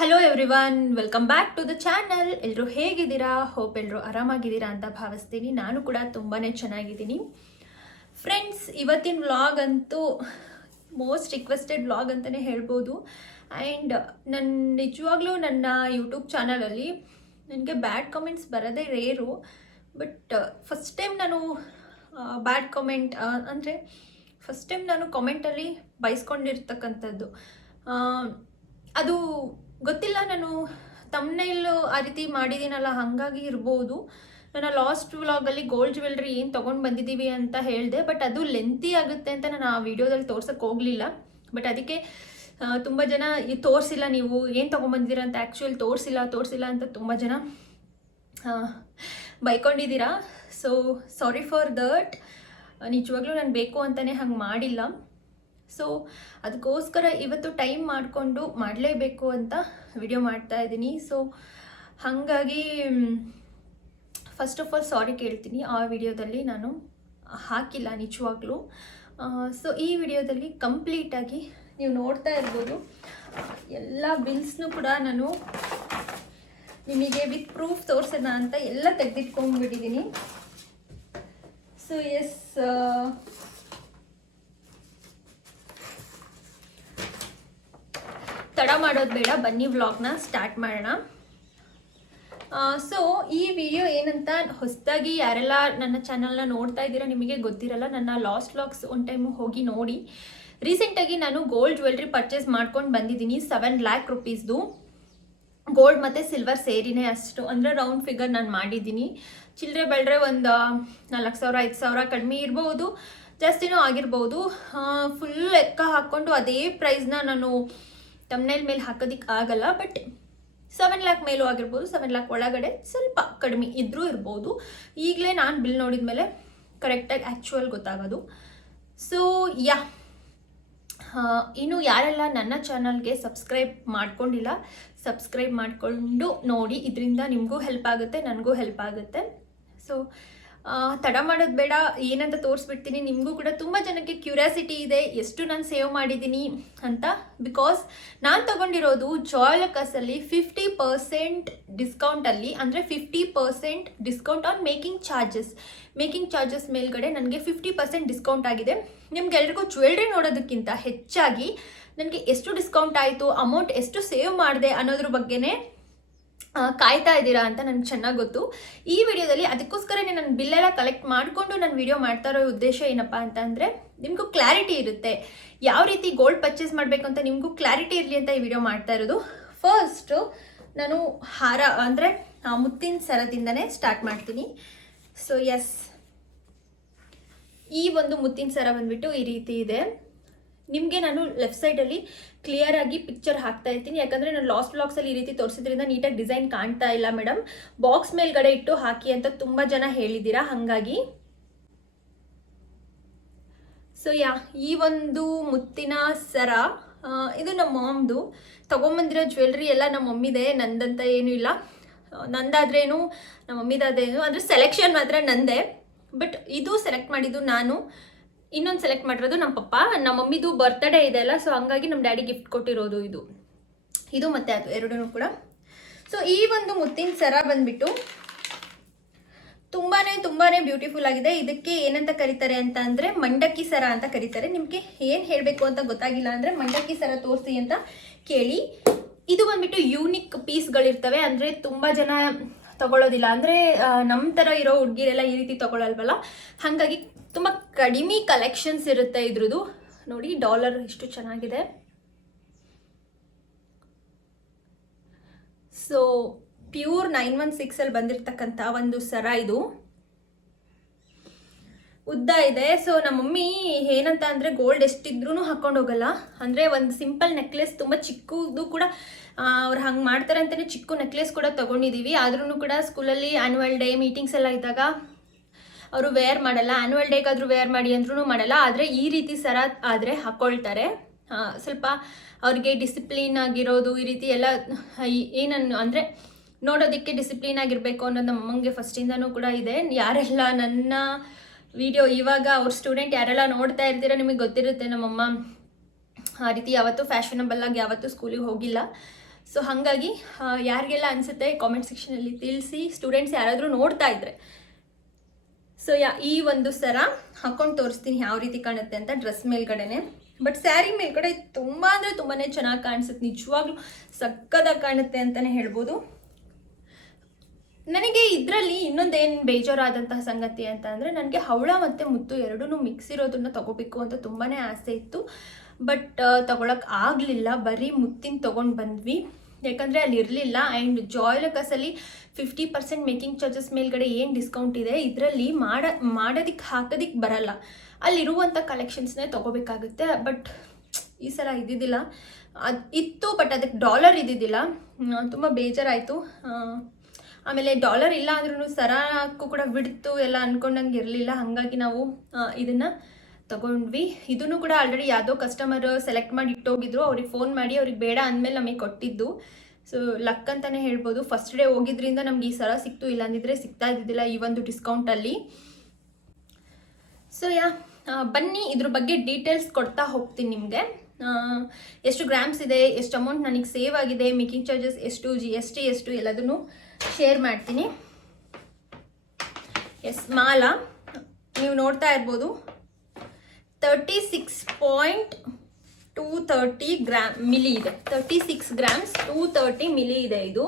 Hello everyone welcome back to the channel ಎಲ್ಲರೂ ಹೇಗಿದ್ದೀರಾ? Hope ಎಲ್ಲರೂ ಆರಾಮಾಗಿದ್ದೀರಾ ಅಂತ ಭಾವಿಸ್ತೀನಿ. ನಾನು ಕೂಡ ತುಂಬಾ ಚೆನ್ನಾಗಿದ್ದೀನಿ. ಫ್ರೆಂಡ್ಸ್ ಇವತ್ತಿನ ವ್ಲಾಗ್ ಅಂತೂ ಮೋಸ್ಟ್ ರಿಕ್ವೆಸ್ಟೆಡ್ ವ್ಲಾಗ್ ಅಂತಲೇ ಹೇಳ್ಬೋದು. ಆ್ಯಂಡ್ ನನ್ನ ನಿಜವಾಗ್ಲೂ ನನ್ನ ಯೂಟ್ಯೂಬ್ ಚಾನಲಲ್ಲಿ ನನಗೆ ಬ್ಯಾಡ್ ಕಮೆಂಟ್ಸ್ ಬರೋದೇ ರೇರು ಬಟ್ ಫಸ್ಟ್ ಟೈಮ್ ನಾನು ಬ್ಯಾಡ್ ಕಮೆಂಟ್ ಅಂದರೆ ಫಸ್ಟ್ ಟೈಮ್ ನಾನು ಕಾಮೆಂಟಲ್ಲಿ ಬಯಸ್ಕೊಂಡಿರ್ತಕ್ಕಂಥದ್ದು ಅದು ಗೊತ್ತಿಲ್ಲ, ನಾನು ತಮ್ಮನೇಲು ಆ ರೀತಿ ಮಾಡಿದ್ದೀನಲ್ಲ ಹಾಗಾಗಿ ಇರ್ಬೋದು. ನಾನು ಲಾಸ್ಟ್ ವ್ಲಾಗಲ್ಲಿ ಗೋಲ್ಡ್ ಜ್ಯುವೆಲ್ರಿ ಏನು ತೊಗೊಂಡು ಬಂದಿದ್ದೀವಿ ಅಂತ ಹೇಳಿದೆ ಬಟ್ ಅದು ಲೆಂತಿ ಆಗುತ್ತೆ ಅಂತ ನಾನು ಆ ವಿಡಿಯೋದಲ್ಲಿ ತೋರ್ಸೋಕ್ಕೆ ಹೋಗಲಿಲ್ಲ. ಬಟ್ ಅದಕ್ಕೆ ತುಂಬ ಜನ ಈ ತೋರಿಸಿಲ್ಲ, ನೀವು ಏನು ತೊಗೊಂಬಂದಿದ್ದೀರಾ ಅಂತ ಆ್ಯಕ್ಚುಯಲ್ ತೋರಿಸಿಲ್ಲ ತೋರಿಸಿಲ್ಲ ಅಂತ ತುಂಬ ಜನ ಬೈಕೊಂಡಿದ್ದೀರಾ. ಸೊ ಸಾರಿ ಫಾರ್ ದಟ್ ನಿಜವಾಗ್ಲೂ ನಾನು ಬೇಕು ಅಂತಲೇ ಹಂಗೆ ಮಾಡಿಲ್ಲ. ಸೊ ಅದಕ್ಕೋಸ್ಕರ ಇವತ್ತು ಟೈಮ್ ಮಾಡಿಕೊಂಡು ಮಾಡಲೇಬೇಕು ಅಂತ ವಿಡಿಯೋ ಮಾಡ್ತಾ ಇದ್ದೀನಿ. ಸೊ ಹಾಗಾಗಿ ಫಸ್ಟ್ ಆಫ್ ಆಲ್ ಸಾರಿ ಕೇಳ್ತೀನಿ. ಆ ವಿಡಿಯೋದಲ್ಲಿ ನಾನು ಹಾಕಿಲ್ಲ ನಿಜವಾಗ್ಲೂ. ಸೊ ಈ ವಿಡಿಯೋದಲ್ಲಿ ಕಂಪ್ಲೀಟಾಗಿ ನೀವು ನೋಡ್ತಾ ಇರ್ಬೋದು. ಎಲ್ಲ ಬಿಲ್ಸ್ನೂ ಕೂಡ ನಾನು ನಿಮಗೆ ವಿತ್ ಪ್ರೂಫ್ ತೋರಿಸೋಣ ಅಂತ ಎಲ್ಲ ತೆಗೆದಿಟ್ಕೊಂಡ್ಬಿಟ್ಟಿದ್ದೀನಿ. ಸೊ ಎಸ್ ತಡ ಮಾಡೋದು ಬೇಡ. ಬನ್ನಿ ವ್ಲಾಗ್ನ ಸ್ಟಾರ್ಟ್ ಮಾಡೋಣ. ಸೊ ಈ ವಿಡಿಯೋ ಏನಂತ ಹೊಸದಾಗಿ ಯಾರೆಲ್ಲ ನನ್ನ ಚಾನಲ್ನ ನೋಡ್ತಾ ಇದ್ದೀರಾ ನಿಮಗೆ ಗೊತ್ತಿರಲ್ಲ, ನನ್ನ ಲಾಸ್ಟ್ ವ್ಲಾಗ್ಸ್ ಒನ್ ಟೈಮ್ ಹೋಗಿ ನೋಡಿ. ರೀಸೆಂಟಾಗಿ ನಾನು ಗೋಲ್ಡ್ ಜ್ಯುವೆಲ್ರಿ ಪರ್ಚೇಸ್ ಮಾಡ್ಕೊಂಡು ಬಂದಿದ್ದೀನಿ ಸೆವೆನ್ ಲ್ಯಾಕ್ ರುಪೀಸ್ದು ಗೋಲ್ಡ್ ಮತ್ತು ಸಿಲ್ವರ್ ಸೇರಿನೇ ಅಷ್ಟು. ಅಂದರೆ ರೌಂಡ್ ಫಿಗರ್ ನಾನು ಮಾಡಿದ್ದೀನಿ. ಚಿಲ್ಲರೆ ಬೆಳೆದ್ರೆ ಒಂದು ನಾಲ್ಕು ಸಾವಿರ, ಐದು ಸಾವಿರ ಕಡಿಮೆ ಇರ್ಬೋದು. ಜಾಸ್ತಿನೂ ಆಗಿರ್ಬೋದು. ಫುಲ್ ಲೆಕ್ಕ ಹಾಕ್ಕೊಂಡು ಅದೇ ಪ್ರೈಸ್ನ ನಾನು ತಮ್ನೇಲ್ ಮೇಲೆ ಹಾಕೋದಿಕ್ಕೆ ಆಗಲ್ಲ ಬಟ್ ಸೆವೆನ್ ಲ್ಯಾಕ್ ಮೇಲೂ ಆಗಿರ್ಬೋದು ಸೆವೆನ್ ಲ್ಯಾಕ್ ಒಳಗಡೆ ಸ್ವಲ್ಪ ಕಡಿಮೆ ಇದ್ರೂ ಇರ್ಬೋದು. ಈಗಲೇ ನಾನು ಬಿಲ್ ನೋಡಿದ ಮೇಲೆ ಕರೆಕ್ಟಾಗಿ ಆ್ಯಕ್ಚುಯಲ್ ಗೊತ್ತಾಗೋದು. ಸೊ ಯಾ ಇನ್ನು ಯಾರೆಲ್ಲ ನನ್ನ ಚಾನಲ್ಗೆ ಸಬ್ಸ್ಕ್ರೈಬ್ ಮಾಡ್ಕೊಂಡಿಲ್ಲ ಸಬ್ಸ್ಕ್ರೈಬ್ ಮಾಡಿಕೊಂಡು ನೋಡಿ, ಇದರಿಂದ ನಿಮಗೂ ಹೆಲ್ಪ್ ಆಗುತ್ತೆ, ನನಗೂ ಹೆಲ್ಪ್ ಆಗುತ್ತೆ. ಸೊ ತಡ ಮಾಡೋದು ಬೇಡ, ಏನಂತ ತೋರಿಸ್ಬಿಡ್ತೀನಿ. ನಿಮಗೂ ಕೂಡ ತುಂಬ ಜನಕ್ಕೆ ಕ್ಯೂರಿಯಾಸಿಟಿ ಇದೆ, ಎಷ್ಟು ನಾನು ಸೇವ್ ಮಾಡಿದ್ದೀನಿ ಅಂತ. ಬಿಕಾಸ್ ನಾನು ತಗೊಂಡಿರೋದು ಜಾಯ್ಲಕಸಲ್ಲಿ ಫಿಫ್ಟಿ ಪರ್ಸೆಂಟ್ ಡಿಸ್ಕೌಂಟಲ್ಲಿ ಅಂದರೆ fifty percent discount on making charges making charges ಮೇಲ್ಗಡೆ ನನಗೆ ಫಿಫ್ಟಿ ಪರ್ಸೆಂಟ್ ಡಿಸ್ಕೌಂಟ್ ಆಗಿದೆ. ನಿಮ್ಗೆಲ್ರಿಗೂ ಜ್ಯುವೆಲ್ರಿ ನೋಡೋದಕ್ಕಿಂತ ಹೆಚ್ಚಾಗಿ ನನಗೆ ಎಷ್ಟು ಡಿಸ್ಕೌಂಟ್ ಆಯಿತು ಅಮೌಂಟ್ ಎಷ್ಟು ಸೇವ್ ಮಾಡಿದೆ ಅನ್ನೋದ್ರ ಬಗ್ಗೆನೇ ಕಾಯ್ತಾ ಇದ್ದೀರಾ ಅಂತ ನನಗೆ ಚೆನ್ನಾಗಿ ಗೊತ್ತು. ಈ ವಿಡಿಯೋದಲ್ಲಿ ಅದಕ್ಕೋಸ್ಕರನೇ ನಾನು ಬಿಲ್ಲೆಲ್ಲ ಕಲೆಕ್ಟ್ ಮಾಡಿಕೊಂಡು ನಾನು ವಿಡಿಯೋ ಮಾಡ್ತಾ ಇರೋ ಉದ್ದೇಶ ಏನಪ್ಪ ಅಂತ ಅಂದರೆ, ನಿಮಗೂ ಕ್ಲಾರಿಟಿ ಇರುತ್ತೆ. ಯಾವ ರೀತಿ ಗೋಲ್ಡ್ ಪರ್ಚೇಸ್ ಮಾಡಬೇಕು ಅಂತ ನಿಮಗೂ ಕ್ಲಾರಿಟಿ ಇರಲಿ ಅಂತ ಈ ವಿಡಿಯೋ ಮಾಡ್ತಾ ಇರೋದು. ಫಸ್ಟು ನಾನು ಹಾರ, ಅಂದರೆ ಮುತ್ತಿನ ಸರದಿಂದನೇ ಸ್ಟಾರ್ಟ್ ಮಾಡ್ತೀನಿ. ಸೊ ಎಸ್ ಈ ಒಂದು ಮುತ್ತಿನ ಸರ ಬಂದ್ಬಿಟ್ಟು ಈ ರೀತಿ ಇದೆ. ನಿಮಗೆ ನಾನು ಲೆಫ್ಟ್ ಸೈಡಲ್ಲಿ ಕ್ಲಿಯರ್ ಆಗಿ ಪಿಕ್ಚರ್ ಹಾಕ್ತಾ ಇರ್ತೀನಿ. ಯಾಕಂದರೆ ನಾನು ಲಾಸ್ಟ್ ಬ್ಲಾಗ್ಸಲ್ಲಿ ಈ ರೀತಿ ತೋರಿಸಿದ್ರಿಂದ ನೀಟಾಗಿ ಡಿಸೈನ್ ಕಾಣ್ತಾ ಇಲ್ಲ ಮೇಡಮ್ ಬಾಕ್ಸ್ ಮೇಲ್ಗಡೆ ಇಟ್ಟು ಹಾಕಿ ಅಂತ ತುಂಬ ಜನ ಹೇಳಿದ್ದೀರಾ? ಹಾಗಾಗಿ. ಸೊ ಯಾ ಈ ಒಂದು ಮುತ್ತಿನ ಸರ ಇದು ನಮ್ಮ ಮಾಮ್ದು ತೊಗೊಂಬಂದಿರೋ ಜ್ಯುವೆಲ್ರಿ ಎಲ್ಲ ನಮ್ಮ ಮಮ್ಮಿದೆ, ನಂದಂತ ಏನೂ ಇಲ್ಲ. ನಂದಾದ್ರೇನು, ನಮ್ಮ ಮಮ್ಮಿದಾದ್ರೇನು, ಅಂದರೆ ಸೆಲೆಕ್ಷನ್ ಮಾತ್ರ ನಂದೇ. ಬಟ್ ಇದು ಸೆಲೆಕ್ಟ್ ಮಾಡಿದ್ದು ನಾನು. ಇನ್ನೊಂದು ಸೆಲೆಕ್ಟ್ ಮಾಡಿರೋದು ನಮ್ಮ ಪಪ್ಪ. ನಮ್ಮ ಮಮ್ಮಿದು ಬರ್ತ್ಡೇ ಇದೆ ಅಲ್ಲ ಸೊ ಹಂಗಾಗಿ ನಮ್ಮ ಡ್ಯಾಡಿ ಗಿಫ್ಟ್ ಕೊಟ್ಟಿರೋದು ಇದು. ಇದು ಮತ್ತೆ ಅದು ಎರಡೂ ಕೂಡ. ಸೊ ಈ ಒಂದು ಮುತ್ತಿನ ಸರ ಬಂದ್ಬಿಟ್ಟು ತುಂಬಾನೇ ತುಂಬಾನೇ ಬ್ಯೂಟಿಫುಲ್ ಆಗಿದೆ. ಇದಕ್ಕೆ ಏನಂತ ಕರೀತಾರೆ ಅಂತ ಅಂದರೆ ಮಂಡಕ್ಕಿ ಸರ ಅಂತ ಕರೀತಾರೆ. ನಿಮಗೆ ಏನ್ ಹೇಳಬೇಕು ಅಂತ ಗೊತ್ತಾಗಿಲ್ಲ ಅಂದ್ರೆ ಮಂಡಕ್ಕಿ ಸರ ತೋರಿಸಿ ಅಂತ ಕೇಳಿ. ಇದು ಬಂದ್ಬಿಟ್ಟು ಯೂನಿಕ್ ಪೀಸ್ಗಳಿರ್ತವೆ ಅಂದ್ರೆ ತುಂಬಾ ಜನ ತಗೊಳ್ಳೋದಿಲ್ಲ ಅಂದ್ರೆ ನಮ್ಮ ಥರ ಇರೋ ಹುಡುಗಿರೆಲ್ಲ ಈ ರೀತಿ ತಗೊಳ್ಳಲ್ವಲ್ಲ ಹಾಗಾಗಿ ತುಂಬಾ ಕಡಿಮೆ ಕಲೆಕ್ಷನ್ಸ್ ಇರುತ್ತೆ ಇದ್ರದ್ದು. ನೋಡಿ ಡಾಲರ್ ಎಷ್ಟು ಚೆನ್ನಾಗಿದೆ. ಸೊ ಪ್ಯೂರ್ ನೈನ್ ಒನ್ ಸಿಕ್ಸಲ್ಲಿ ಬಂದಿರತಕ್ಕಂಥ ಒಂದು ಸರ ಇದು. ಉದ್ದ ಇದೆ. ಸೊ ನಮ್ಮ ಮಮ್ಮಿ ಏನಂತ ಅಂದರೆ ಗೋಲ್ಡ್ ಎಷ್ಟಿದ್ರೂ ಹಾಕೊಂಡು ಹೋಗಲ್ಲ. ಅಂದರೆ ಒಂದು ಸಿಂಪಲ್ ನೆಕ್ಲೆಸ್ ತುಂಬ ಚಿಕ್ಕದು ಕೂಡ ಅವ್ರು ಹಂಗೆ ಮಾಡ್ತಾರೆ ಅಂತಲೇ ಚಿಕ್ಕ ನೆಕ್ಲೆಸ್ ಕೂಡ ತೊಗೊಂಡಿದ್ದೀವಿ ಆದ್ರೂ ಕೂಡ ಸ್ಕೂಲಲ್ಲಿ ಆ್ಯನ್ಯುವಲ್ ಡೇ ಮೀಟಿಂಗ್ಸ್ ಎಲ್ಲ ಇದ್ದಾಗ ಅವರು ವೇರ್ ಮಾಡಲ್ಲ ಆ್ಯನ್ಯುವಲ್ ಡೇಗಾದರೂ ವೇರ್ ಮಾಡಿ ಅಂದ್ರೂ ಮಾಡಲ್ಲ. ಆದರೆ ಈ ರೀತಿ ಸರ ಆದರೆ ಹಾಕ್ಕೊಳ್ತಾರೆ ಸ್ವಲ್ಪ ಅವ್ರಿಗೆ ಡಿಸಿಪ್ಲೀನ್ ಆಗಿರೋದು, ಈ ರೀತಿ ಎಲ್ಲ ಏನನ್ನು, ಅಂದರೆ ನೋಡೋದಕ್ಕೆ ಡಿಸಿಪ್ಲೀನ್ ಆಗಿರಬೇಕು ಅನ್ನೋದು ನಮ್ಮ ಅಮ್ಮಂಗೆ ಫಸ್ಟಿಂದನೂ ಕೂಡ ಇದೆ. ಯಾರೆಲ್ಲ ನನ್ನ ವಿಡಿಯೋ ಇವಾಗ ಅವ್ರ ಸ್ಟೂಡೆಂಟ್ ಯಾರೆಲ್ಲ ನೋಡ್ತಾ ಇರ್ತೀರ ನಿಮಗೆ ಗೊತ್ತಿರುತ್ತೆ ನಮ್ಮಮ್ಮ. ಆ ರೀತಿ ಯಾವತ್ತೂ ಫ್ಯಾಷನಬಲ್ ಆಗಿ ಯಾವತ್ತೂ ಸ್ಕೂಲಿಗೆ ಹೋಗಿಲ್ಲ. ಸೊ ಹಾಗಾಗಿ ಯಾರಿಗೆಲ್ಲ ಅನಿಸುತ್ತೆ ಕಾಮೆಂಟ್ ಸೆಕ್ಷನಲ್ಲಿ ತಿಳಿಸಿ ಸ್ಟೂಡೆಂಟ್ಸ್ ಯಾರಾದರೂ ನೋಡ್ತಾ ಇದ್ರೆ ಸೊ ಯಾ ಈ ಒಂದು ಸರ ಹಾಕೊಂಡು ತೋರಿಸ್ತೀನಿ ಯಾವ ರೀತಿ ಕಾಣುತ್ತೆ ಅಂತ ಡ್ರೆಸ್ ಮೇಲ್ಗಡೆನೆ. ಬಟ್ ಸ್ಯಾರಿ ಮೇಲ್ಗಡೆ ತುಂಬ ಅಂದರೆ ತುಂಬಾ ಚೆನ್ನಾಗಿ ಕಾಣಿಸುತ್ತೆ. ನಿಜವಾಗ್ಲೂ ಸಕ್ಕದಾಗಿ ಕಾಣುತ್ತೆ ಅಂತಲೇ ಹೇಳ್ಬೋದು. ನನಗೆ ಇದರಲ್ಲಿ ಇನ್ನೊಂದೇನು ಬೇಜಾರಾದಂತಹ ಸಂಗತಿ ಅಂತ ಅಂದರೆ ನನಗೆ ಹವಳ ಮತ್ತು ಮುತ್ತು ಎರಡೂ ಮಿಕ್ಸ್ ಇರೋದನ್ನ ತಗೋಬೇಕು ಅಂತ ತುಂಬಾ ಆಸೆ ಇತ್ತು. ಬಟ್ ತಗೊಳಕ್ಕೆ ಆಗಲಿಲ್ಲ. ಬರೀ ಮುತ್ತಿನ ತೊಗೊಂಡು ಬಂದ್ವಿ. ಯಾಕಂದರೆ ಅಲ್ಲಿ ಇರಲಿಲ್ಲ ಆ್ಯಂಡ್ ಜಾಯ್ಲಕಸಲ್ಲಿ ಫಿಫ್ಟಿ ಪರ್ಸೆಂಟ್ ಮೇಕಿಂಗ್ ಚಾರ್ಜಸ್ ಮೇಲ್ಗಡೆ ಏನು ಡಿಸ್ಕೌಂಟ್ ಇದೆ, ಇದರಲ್ಲಿ ಮಾಡ ಮಾಡೋದಕ್ಕೆ ಹಾಕೋದಕ್ಕೆ ಬರಲ್ಲ. ಅಲ್ಲಿರುವಂಥ ಕಲೆಕ್ಷನ್ಸ್ನೇ ತೊಗೋಬೇಕಾಗುತ್ತೆ ಬಟ್ ಈ ಸಲ ಇದ್ದಿದ್ದಿಲ್ಲ. ಅದು ಇತ್ತು ಬಟ್ ಅದಕ್ಕೆ ಡಾಲರ್ ಇದ್ದಿದ್ದಿಲ್ಲ. ತುಂಬ ಬೇಜಾರಾಯಿತು. ಆಮೇಲೆ ಡಾಲರ್ ಇಲ್ಲ ಅಂದ್ರೂ ಸರಕ್ಕೂ ಕೂಡ ಬಿಡ್ತು ಎಲ್ಲ ಅನ್ಕೊಂಡಂಗೆ ಇರಲಿಲ್ಲ, ಹಾಗಾಗಿ ನಾವು ಇದನ್ನು ತಗೊಂಡ್ವಿ. ಇದನ್ನು ಕೂಡ ಆಲ್ರೆಡಿ ಯಾವುದೋ ಕಸ್ಟಮರ್ ಸೆಲೆಕ್ಟ್ ಮಾಡಿ ಇಟ್ಟೋಗಿದ್ರು. ಅವ್ರಿಗೆ ಫೋನ್ ಮಾಡಿ, ಅವ್ರಿಗೆ ಬೇಡ ಅಂದಮೇಲೆ ನಮಗೆ ಕೊಟ್ಟಿದ್ದು. ಸೊ ಲಕ್ ಅಂತಲೇ ಹೇಳ್ಬೋದು. ಫಸ್ಟ್ ಡೇ ಹೋಗಿದ್ರಿಂದ ನಮ್ಗೆ ಈ ಸಲ ಸಿಕ್ತು. ಇಲ್ಲ ಅಂದಿದ್ರೆ ಸಿಗ್ತಾ ಇದ್ದಿದ್ದಿಲ್ಲ ಈ ಒಂದು ಡಿಸ್ಕೌಂಟಲ್ಲಿ ಸೊ ಯಾ ಬನ್ನಿ, ಇದ್ರ ಬಗ್ಗೆ ಡೀಟೇಲ್ಸ್ ಕೊಡ್ತಾ ಹೋಗ್ತೀನಿ ನಿಮಗೆ. ಎಷ್ಟು ಗ್ರಾಮ್ಸ್ ಇದೆ, ಎಷ್ಟು ಅಮೌಂಟ್ ನನಗೆ ಸೇವ್ ಆಗಿದೆ ಮೇಕಿಂಗ್ ಚಾರ್ಜಸ್ ಎಷ್ಟು ಜಿ ಎಸ್ ಟಿ ಎಷ್ಟು, ಎಲ್ಲದನ್ನು ಶೇರ್ ಮಾಡ್ತೀನಿ. ಎಸ್ ಮಾಲಾ, ನೀವು ನೋಡ್ತಾ ಇರ್ಬೋದು. Thirty six point two thirty gram milli ಇದೆ. Thirty six grams two thirty milli ಇದೆ ಇದು.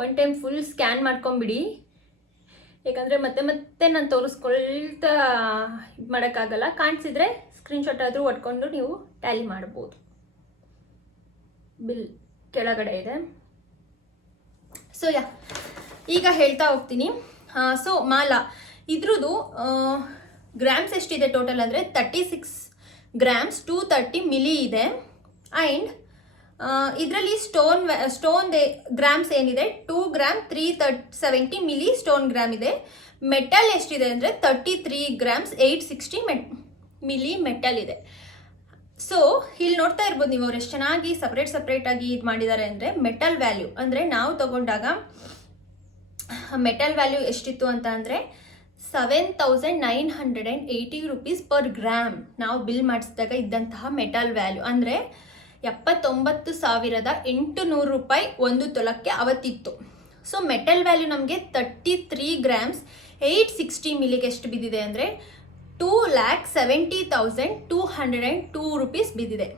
ಒನ್ ಟೈಮ್ ಫುಲ್ ಸ್ಕ್ಯಾನ್ ಮಾಡ್ಕೊಂಬಿಡಿ. ಯಾಕಂದರೆ ಮತ್ತೆ ಮತ್ತೆ ನಾನು ತೋರಿಸ್ಕೊಳ್ತಾ ಇದು ಮಾಡೋಕ್ಕಾಗಲ್ಲ. ಕಾಣಿಸಿದ್ರೆ ಸ್ಕ್ರೀನ್ಶಾಟ್ ಆದರೂ ಒಟ್ಕೊಂಡು ನೀವು ಟ್ಯಾಲಿ ಮಾಡ್ಬೋದು. ಬಿಲ್ ಕೆಳಗಡೆ ಇದೆ. ಸೊ ಯಾ ಈಗ ಹೇಳ್ತಾ ಹೋಗ್ತೀನಿ. ಸೊ ಮಾಲಾ. ಇದ್ರದ್ದು ಗ್ರಾಮ್ಸ್ ಎಷ್ಟಿದೆ ಟೋಟಲ್ ಅಂದರೆ thirty six grams two thirty milli ಇದೆ. ಆ್ಯಂಡ್ ಇದರಲ್ಲಿ ಸ್ಟೋನ್ ಸ್ಟೋನ್ ಗ್ರಾಮ್ಸ್ ಏನಿದೆ? Two gram three thirty seventy milli stone gram ಇದೆ. ಮೆಟಲ್ ಎಷ್ಟಿದೆ ಅಂದರೆ thirty three grams eight sixty met milli metal ಇದೆ. ಸೊ ಇಲ್ಲಿ ನೋಡ್ತಾ ಇರ್ಬೋದು ನೀವು ಅವ್ರು ಎಷ್ಟು ಚೆನ್ನಾಗಿ ಸಪ್ರೇಟ್ ಸಪ್ರೇಟಾಗಿ ಇದು ಮಾಡಿದ್ದಾರೆ ಅಂದರೆ ಮೆಟಲ್ ವ್ಯಾಲ್ಯೂ ಅಂದರೆ ನಾವು ತಗೊಂಡಾಗ ಮೆಟಲ್ ವ್ಯಾಲ್ಯೂ ಎಷ್ಟಿತ್ತು ಅಂತ ಅಂದರೆ seven thousand nine hundred and eighty rupees per gram ನಾವು ಬಿಲ್ ಮಾಡಿಸಿದಾಗ ಇದ್ದಂತಹ ಮೆಟಲ್ ವ್ಯಾಲ್ಯೂ ಅಂದರೆ ಎಪ್ಪತ್ತೊಂಬತ್ತು ಸಾವಿರದ ಎಂಟು ನೂರು ರೂಪಾಯಿ ಒಂದು ತೊಲಕ್ಕೆ ಅವತ್ತಿತ್ತು. ಸೊ ಮೆಟಲ್ ವ್ಯಾಲ್ಯೂ ನಮಗೆ thirty three grams eight sixty ಮಿಲಿಗೆ ಎಷ್ಟು ಬಿದ್ದಿದೆ ಅಂದರೆ two lakh seventy thousand two hundred and two rupees ಬಿದ್ದಿದೆ.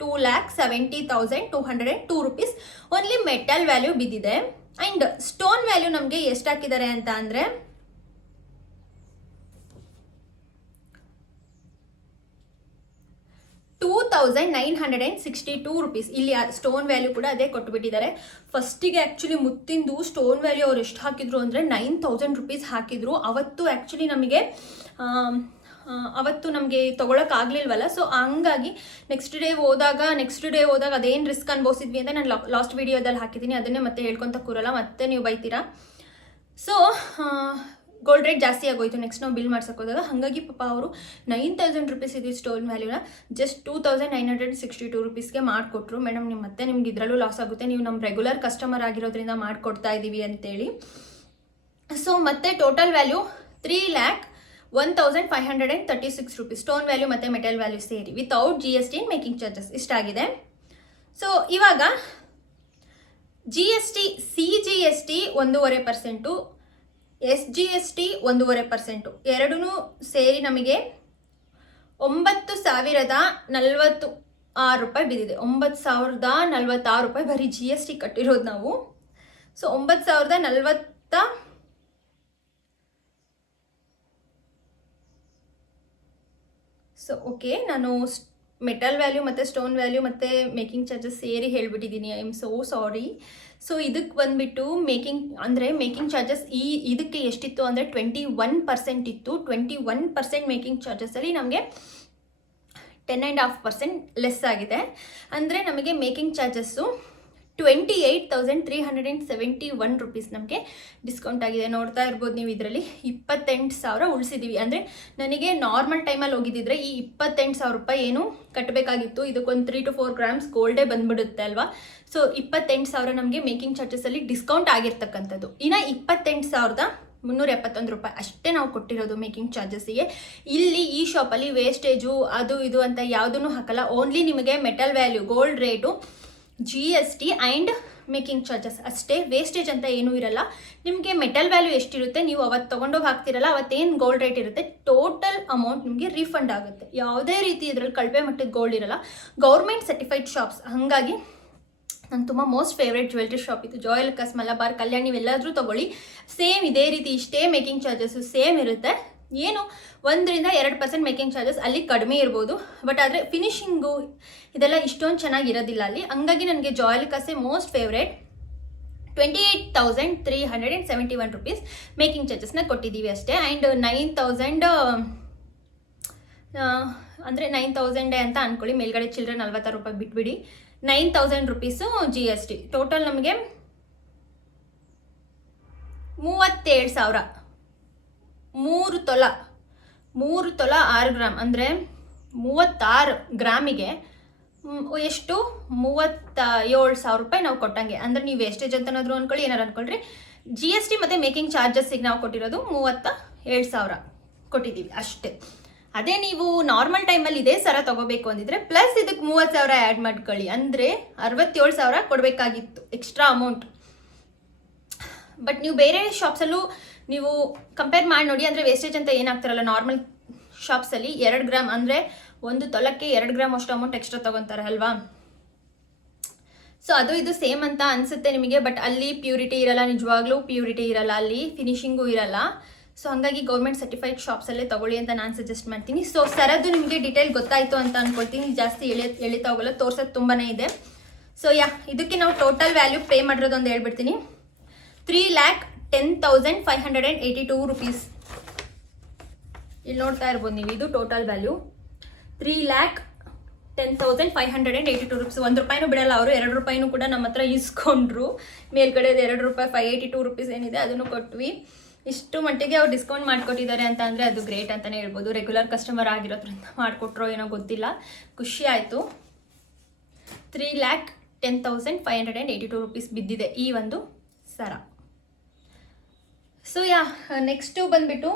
Two lakh seventy thousand two hundred and two rupees only metal value ಬಿದ್ದಿದೆ. ಆ್ಯಂಡ್ ಸ್ಟೋನ್ ವ್ಯಾಲ್ಯೂ ನಮಗೆ ಎಷ್ಟು ಹಾಕಿದ್ದಾರೆ ಅಂತ ಅಂದರೆ two thousand nine hundred sixty two rupees ಇಲ್ಲಿ stone value ಕೂಡ ಅದೇ ಕೊಟ್ಟುಬಿಟ್ಟಿದ್ದಾರೆ ಫಸ್ಟಿಗೆ ಆ್ಯಕ್ಚುಲಿ ಮುತ್ತಿಂದು ಸ್ಟೋನ್ ವ್ಯಾಲ್ಯೂ ಅವ್ರು ಎಷ್ಟು ಹಾಕಿದ್ರು ಅಂದರೆ ನೈನ್ ತೌಸಂಡ್ ರುಪೀಸ್ ಹಾಕಿದ್ರು. ಅವತ್ತು ಆ್ಯಕ್ಚುಲಿ ನಮಗೆ ಅವತ್ತು ನಮಗೆ ತೊಗೊಳಕ್ಕಾಗಲಿಲ್ವಲ್ಲ ಸೊ ಹಂಗಾಗಿ ನೆಕ್ಸ್ಟ್ ಡೇ ಹೋದಾಗ ನೆಕ್ಸ್ಟ್ ಡೇ ಹೋದಾಗ ಅದೇನು ರಿಸ್ಕ್ ಅನ್ಬೋಸಿದ್ವಿ ಅಂತ ನಾನು ಲಾಸ್ಟ್ ವೀಡಿಯೋದಲ್ಲಿ ಹಾಕಿದ್ದೀನಿ ಅದನ್ನೇ ಮತ್ತೆ ಹೇಳ್ಕೊತ ಕೂರಲ್ಲ. ಮತ್ತೆ ನೀವು ಬೈತೀರಾ? ಸೊ ಗೋಲ್ಡ್ ರೇಟ್ ಜಾಸ್ತಿ ಆಗೋಯ್ತು. ನೆಕ್ಸ್ಟ್ ನಾವು ಬಿಲ್ ಮಾಡ್ಸಕ್ಕೆ ಹೋದಾಗ, ಹಾಗಾಗಿ ಪಾಪ ಅವರು ನೈನ್ ತೌಸಂಡ್ ರುಪೀಸ್ ಇದು stone ವ್ಯಾಲ್ಯೂನ just two thousand nine hundred sixty two ರುಪೀಸ್ಗೆ ಮಾಡಿಕೊಟ್ರು. ಮೇಡಮ್ ನಿಮ್ಮ ಮತ್ತೆ ನಿಮ್ಗೆ ಇದರಲ್ಲೂ ಲಾಸ್ ಆಗುತ್ತೆ. ನೀವು ನಮ್ಮ ರೆಗ್ಯುಲರ್ ಕಸ್ಟಮರ್ ಆಗಿರೋದ್ರಿಂದ ಮಾಡಿಕೊಡ್ತಾ ಇದ್ದೀವಿ ಅಂತೇಳಿ. ಸೊ ಮತ್ತೆ total value three lakh one thousand five hundred and thirty six rupees stone value ಮತ್ತು ಮೆಟಲ್ ವ್ಯಾಲ್ಯೂ ಸೇರಿ without G S T making charges ಇಷ್ಟಾಗಿದೆ so ಇವಾಗ G S T C G S T ಒಂದೂವರೆ percent S G S T ಒಂದೂವರೆ percent ಎರಡೂ ಸೇರಿ ನಮಗೆ ಒಂಬತ್ತು ಸಾವಿರದ ನಲವತ್ತು ಆರು ರೂಪಾಯಿ ಬಿದ್ದಿದೆ. ಒಂಬತ್ತು ಸಾವಿರದ ನಲ್ವತ್ತಾರು ರೂಪಾಯಿ ಬರೀ ಜಿ ಎಸ್ ಟಿ ಕಟ್ಟಿರೋದು ನಾವು. ಸೊ ಒಂಬತ್ತು ಸಾವಿರದ ನಲ್ವತ್ತ ಸೊ ಓಕೆ ನಾನು ಮೆಟಲ್ ವ್ಯಾಲ್ಯೂ ಮತ್ತು ಸ್ಟೋನ್ ವ್ಯಾಲ್ಯೂ ಮತ್ತು ಮೇಕಿಂಗ್ ಚಾರ್ಜಸ್ ಸೇರಿ ಹೇಳಿಬಿಟ್ಟಿದ್ದೀನಿ. I am so sorry so ಇದಕ್ಕೆ ಬಂದುಬಿಟ್ಟು ಮೇಕಿಂಗ್ ಅಂದರೆ ಮೇಕಿಂಗ್ ಚಾರ್ಜಸ್ ಈ, ಇದಕ್ಕೆ ಎಷ್ಟಿತ್ತು ಅಂದರೆ ಟ್ವೆಂಟಿ ಒನ್ ಪರ್ಸೆಂಟ್ ಇತ್ತು. ಟ್ವೆಂಟಿ ಒನ್ ಪರ್ಸೆಂಟ್ ಮೇಕಿಂಗ್ ಚಾರ್ಜಸಲ್ಲಿ ನಮಗೆ ten and half percent less ಆಗಿದೆ. ಅಂದರೆ ನಮಗೆ making charges twenty eight thousand three hundred and seventy one rupees ನಮಗೆ ಡಿಸ್ಕೌಂಟ್ ಆಗಿದೆ. ನೋಡ್ತಾ ಇರ್ಬೋದು ನೀವು ಇದರಲ್ಲಿ ಇಪ್ಪತ್ತೆಂಟು ಸಾವಿರ ಉಳಿಸಿದ್ದೀವಿ ಅಂದರೆ ನನಗೆ ನಾರ್ಮಲ್ ಟೈಮಲ್ಲಿ ಹೋಗಿದ್ದಿದ್ರೆ ಈ ಇಪ್ಪತ್ತೆಂಟು ಸಾವಿರ ರೂಪಾಯಿ ಏನು ಕಟ್ಟಬೇಕಾಗಿತ್ತು ಇದಕ್ಕೊಂದು ತ್ರೀ ಟು ಫೋರ್ ಗ್ರಾಮ್ಸ್ ಗೋಲ್ಡೇ ಬಂದ್ಬಿಡುತ್ತೆ ಅಲ್ವಾ? ಸೊ ಇಪ್ಪತ್ತೆಂಟು ಸಾವಿರ ನಮಗೆ ಮೇಕಿಂಗ್ ಚಾರ್ಜಸಲ್ಲಿ ಡಿಸ್ಕೌಂಟ್ ಆಗಿರ್ತಕ್ಕಂಥದ್ದು. ಇನ್ನು ಇಪ್ಪತ್ತೆಂಟು ಸಾವಿರದ ಮುನ್ನೂರ ಎಪ್ಪತ್ತೊಂದು ರೂಪಾಯಿ ಅಷ್ಟೇ ನಾವು ಕೊಟ್ಟಿರೋದು ಮೇಕಿಂಗ್ ಚಾರ್ಜಸ್ಸಿಗೆ ಇಲ್ಲಿ ಈ ಶಾಪಲ್ಲಿ ವೇಸ್ಟೇಜು ಅದು ಇದು ಅಂತ ಯಾವುದೂ ಹಾಕಲ್ಲ. ಓನ್ಲಿ ನಿಮಗೆ metal value gold rate G S T and making charges ಅಷ್ಟೇ ವೇಸ್ಟೇಜ್ ಅಂತ ಏನೂ ಇರಲ್ಲ. ನಿಮಗೆ ಮೆಟಲ್ ವ್ಯಾಲ್ಯೂ ಎಷ್ಟಿರುತ್ತೆ, ನೀವು ಅವತ್ತು ತೊಗೊಂಡೋಗಿ ಹಾಕ್ತಿರಲ್ಲ, ಅವತ್ತೇನು ಗೋಲ್ಡ್ ರೇಟ್ ಇರುತ್ತೆ ಟೋಟಲ್ ಅಮೌಂಟ್ ನಿಮಗೆ ರೀಫಂಡ್ ಆಗುತ್ತೆ. ಯಾವುದೇ ರೀತಿ ಇದರಲ್ಲಿ ಕಳಪೆ ಮಟ್ಟದ ಗೋಲ್ಡ್ ಇರಲ್ಲ. ಗೌರ್ಮೆಂಟ್ ಸರ್ಟಿಫೈಡ್ ಶಾಪ್ಸ್ ಹಾಗಾಗಿ ನನ್ನ ತುಂಬ ಮೋಸ್ಟ್ ಫೇವ್ರೇಟ್ ಜ್ಯುವೆಲ್ರಿ ಶಾಪ್ ಇದು. ಜಾಯಲ್ಕಸ್ ಮಲಬಾರ್ ಕಲ್ಯಾಣ್ ನೀವೆಲ್ಲಾದರೂ ತೊಗೊಳ್ಳಿ. ಸೇಮ್ ಇದೇ ರೀತಿ, ಇಷ್ಟೇ ಮೇಕಿಂಗ್ ಚಾರ್ಜಸ್ಸು ಸೇಮ್ ಇರುತ್ತೆ. ಏನು? ಒಂದರಿಂದ ಎರಡು ಪರ್ಸೆಂಟ್ ಮೇಕಿಂಗ್ ಚಾರ್ಜಸ್ ಅಲ್ಲಿ ಕಡಿಮೆ ಇರ್ಬೋದು. ಬಟ್ ಆದರೆ ಫಿನಿಶಿಂಗು ಇದೆಲ್ಲ ಇಷ್ಟೊಂದು ಚೆನ್ನಾಗಿರೋದಿಲ್ಲ ಅಲ್ಲಿ. ಹಂಗಾಗಿ ನನಗೆ ಜಾಯ್ಲಿಕಾಸೆ most favourite twenty eight thousand three hundred and seventy one rupees making ಚಾರ್ಜಸ್ನ ಕೊಟ್ಟಿದ್ದೀವಿ ಅಷ್ಟೇ. ಆ್ಯಂಡ್ ನೈನ್ ತೌಸಂಡ್ ಅಂದರೆ ನೈನ್ ತೌಸಂಡೇ ಅಂತ ಅಂದ್ಕೊಳ್ಳಿ ಮೇಲ್ಗಡೆ ಚಿಲ್ಡ್ರೆ ನಲ್ವತ್ತಾರು ರೂಪಾಯಿ ಬಿಟ್ಬಿಡಿ. Nine thousand rupees G S T total ನಮಗೆ ಮೂವತ್ತೇಳು ಸಾವಿರ. ಮೂರು ತೊಲ. ಮೂರು ತೊಲ ಆರು ಗ್ರಾಮ್. ಅಂದರೆ ಮೂವತ್ತಾರು ಗ್ರಾಮಿಗೆ ಎಷ್ಟು? ಮೂವತ್ತ ಏಳು ಸಾವಿರ ರೂಪಾಯಿ ನಾವು ಕೊಟ್ಟಂಗೆ. ಅಂದರೆ ನೀವು ವೇಸ್ಟೇಜ್ ಅಂತನಾದರೂ ಅನ್ಕೊಳ್ಳಿ, ಏನಾರು ಅನ್ಕೊಳ್ರಿ. ಜಿ ಎಸ್ ಟಿ ಮತ್ತು ಮೇಕಿಂಗ್ ಚಾರ್ಜಸ್ಸಿಗೆ ನಾವು ಕೊಟ್ಟಿರೋದು ಮೂವತ್ತ ಏಳು ಸಾವಿರ ಕೊಟ್ಟಿದ್ದೀವಿ ಅಷ್ಟೇ. ಅದೇ ನೀವು ನಾರ್ಮಲ್ ಟೈಮಲ್ಲಿ ಇದೇ ಸರ ತಗೋಬೇಕು ಅಂದಿದ್ರೆ ಪ್ಲಸ್ ಇದಕ್ಕೆ ಮೂವತ್ತು ಸಾವಿರ ಆ್ಯಡ್ ಮಾಡ್ಕೊಳ್ಳಿ. ಅಂದರೆ ಅರವತ್ತೇಳು ಸಾವಿರ ಕೊಡಬೇಕಾಗಿತ್ತು ಎಕ್ಸ್ಟ್ರಾ ಅಮೌಂಟ್ ಬಟ್ ನೀವು ಬೇರೆ ಶಾಪ್ಸಲ್ಲೂ ನೀವು ಕಂಪೇರ್ ಮಾಡಿ ನೋಡಿ, ಅಂದರೆ ವೇಸ್ಟೇಜ್ ಅಂತ ಏನಾಗ್ತಾರಲ್ಲ ನಾರ್ಮಲ್ ಶಾಪ್ಸಲ್ಲಿ ಎರಡು ಗ್ರಾಮ್ ಅಂದರೆ ಒಂದು ತೊಲಕ್ಕೆ ಎರಡು ಗ್ರಾಮ್ ಅಷ್ಟು ಅಮೌಂಟ್ ಎಕ್ಸ್ಟ್ರಾ ತೊಗೊತಾರೆ ಅಲ್ವಾ? ಸೊ ಅದು ಇದು ಸೇಮ್ ಅಂತ ಅನಿಸುತ್ತೆ ನಿಮಗೆ ಬಟ್ ಅಲ್ಲಿ ಪ್ಯೂರಿಟಿ ಇರಲ್ಲ, ನಿಜವಾಗ್ಲೂ ಪ್ಯೂರಿಟಿ ಇರಲ್ಲ, ಅಲ್ಲಿ ಫಿನಿಶಿಂಗು ಇರಲ್ಲ. ಸೊ ಹಾಗಾಗಿ ಗೌರ್ಮೆಂಟ್ ಸರ್ಟಿಫೈಡ್ ಶಾಪ್ಸಲ್ಲೇ ತಗೊಳ್ಳಿ ಅಂತ ನಾನು ಸಜೆಸ್ಟ್ ಮಾಡ್ತೀನಿ. ಸೊ ಸರದು ನಿಮಗೆ ಡೀಟೇಲ್ ಗೊತ್ತಾಯಿತು ಅಂತ ಅನ್ಕೊಳ್ತೀನಿ. ಜಾಸ್ತಿ ಎಳಿ, ಎಳಿತಾ ಹೋಗಲ್ಲ, ತೋರ್ಸೋದು ತುಂಬಾ ಇದೆ. ಸೊ ಯಾ, ಇದಕ್ಕೆ ನಾವು ಟೋಟಲ್ ವ್ಯಾಲ್ಯೂ ಪೇ ಮಾಡಿರೋದು ಒಂದು ಹೇಳ್ಬಿಡ್ತೀನಿ. Three lakh ten thousand five hundred and eighty two rupees ಇಲ್ಲಿ ನೋಡ್ತಾ ಇರ್ಬೋದು ನೀವು, ಇದು total value three lakh ten thousand five hundred and eighty two rupees. ಒಂದು ರೂಪಾಯಿನೂ ಬಿಡಲ್ಲ ಅವರು, ಎರಡು ರೂಪಾಯಿನೂ ಕೂಡ ನಮ್ಮ ಹತ್ರ ಇಸ್ಕೊಂಡ್ರು. ಮೇಲ್ಗಡೆ ಎರಡು ರೂಪಾಯಿ, ಫೈವ್ ಏಯ್ಟಿ ಟು ರುಪೀಸ್ ಏನಿದೆ ಅದನ್ನು ಕೊಟ್ವಿ. ಇಷ್ಟು ಮಟ್ಟಿಗೆ ಅವ್ರು ಡಿಸ್ಕೌಂಟ್ ಮಾಡಿಕೊಟ್ಟಿದ್ದಾರೆ ಅಂತ ಅಂದರೆ ಅದು ಗ್ರೇಟ್ ಅಂತಲೇ ಹೇಳ್ಬೋದು. ರೆಗ್ಯುಲರ್ ಕಸ್ಟಮರ್ ಆಗಿರೋದ್ರಿಂದ ಮಾಡಿಕೊಟ್ರೋ ಏನೋ ಗೊತ್ತಿಲ್ಲ. ಖುಷಿ ಆಯಿತು. Three lakh ten thousand five hundred and eighty two rupees ಬಿದ್ದಿದೆ ಈ ಒಂದು ಸರ. ಸೊ ಯಾ ನೆಕ್ಸ್ಟು ಬಂದ್ಬಿಟ್ಟು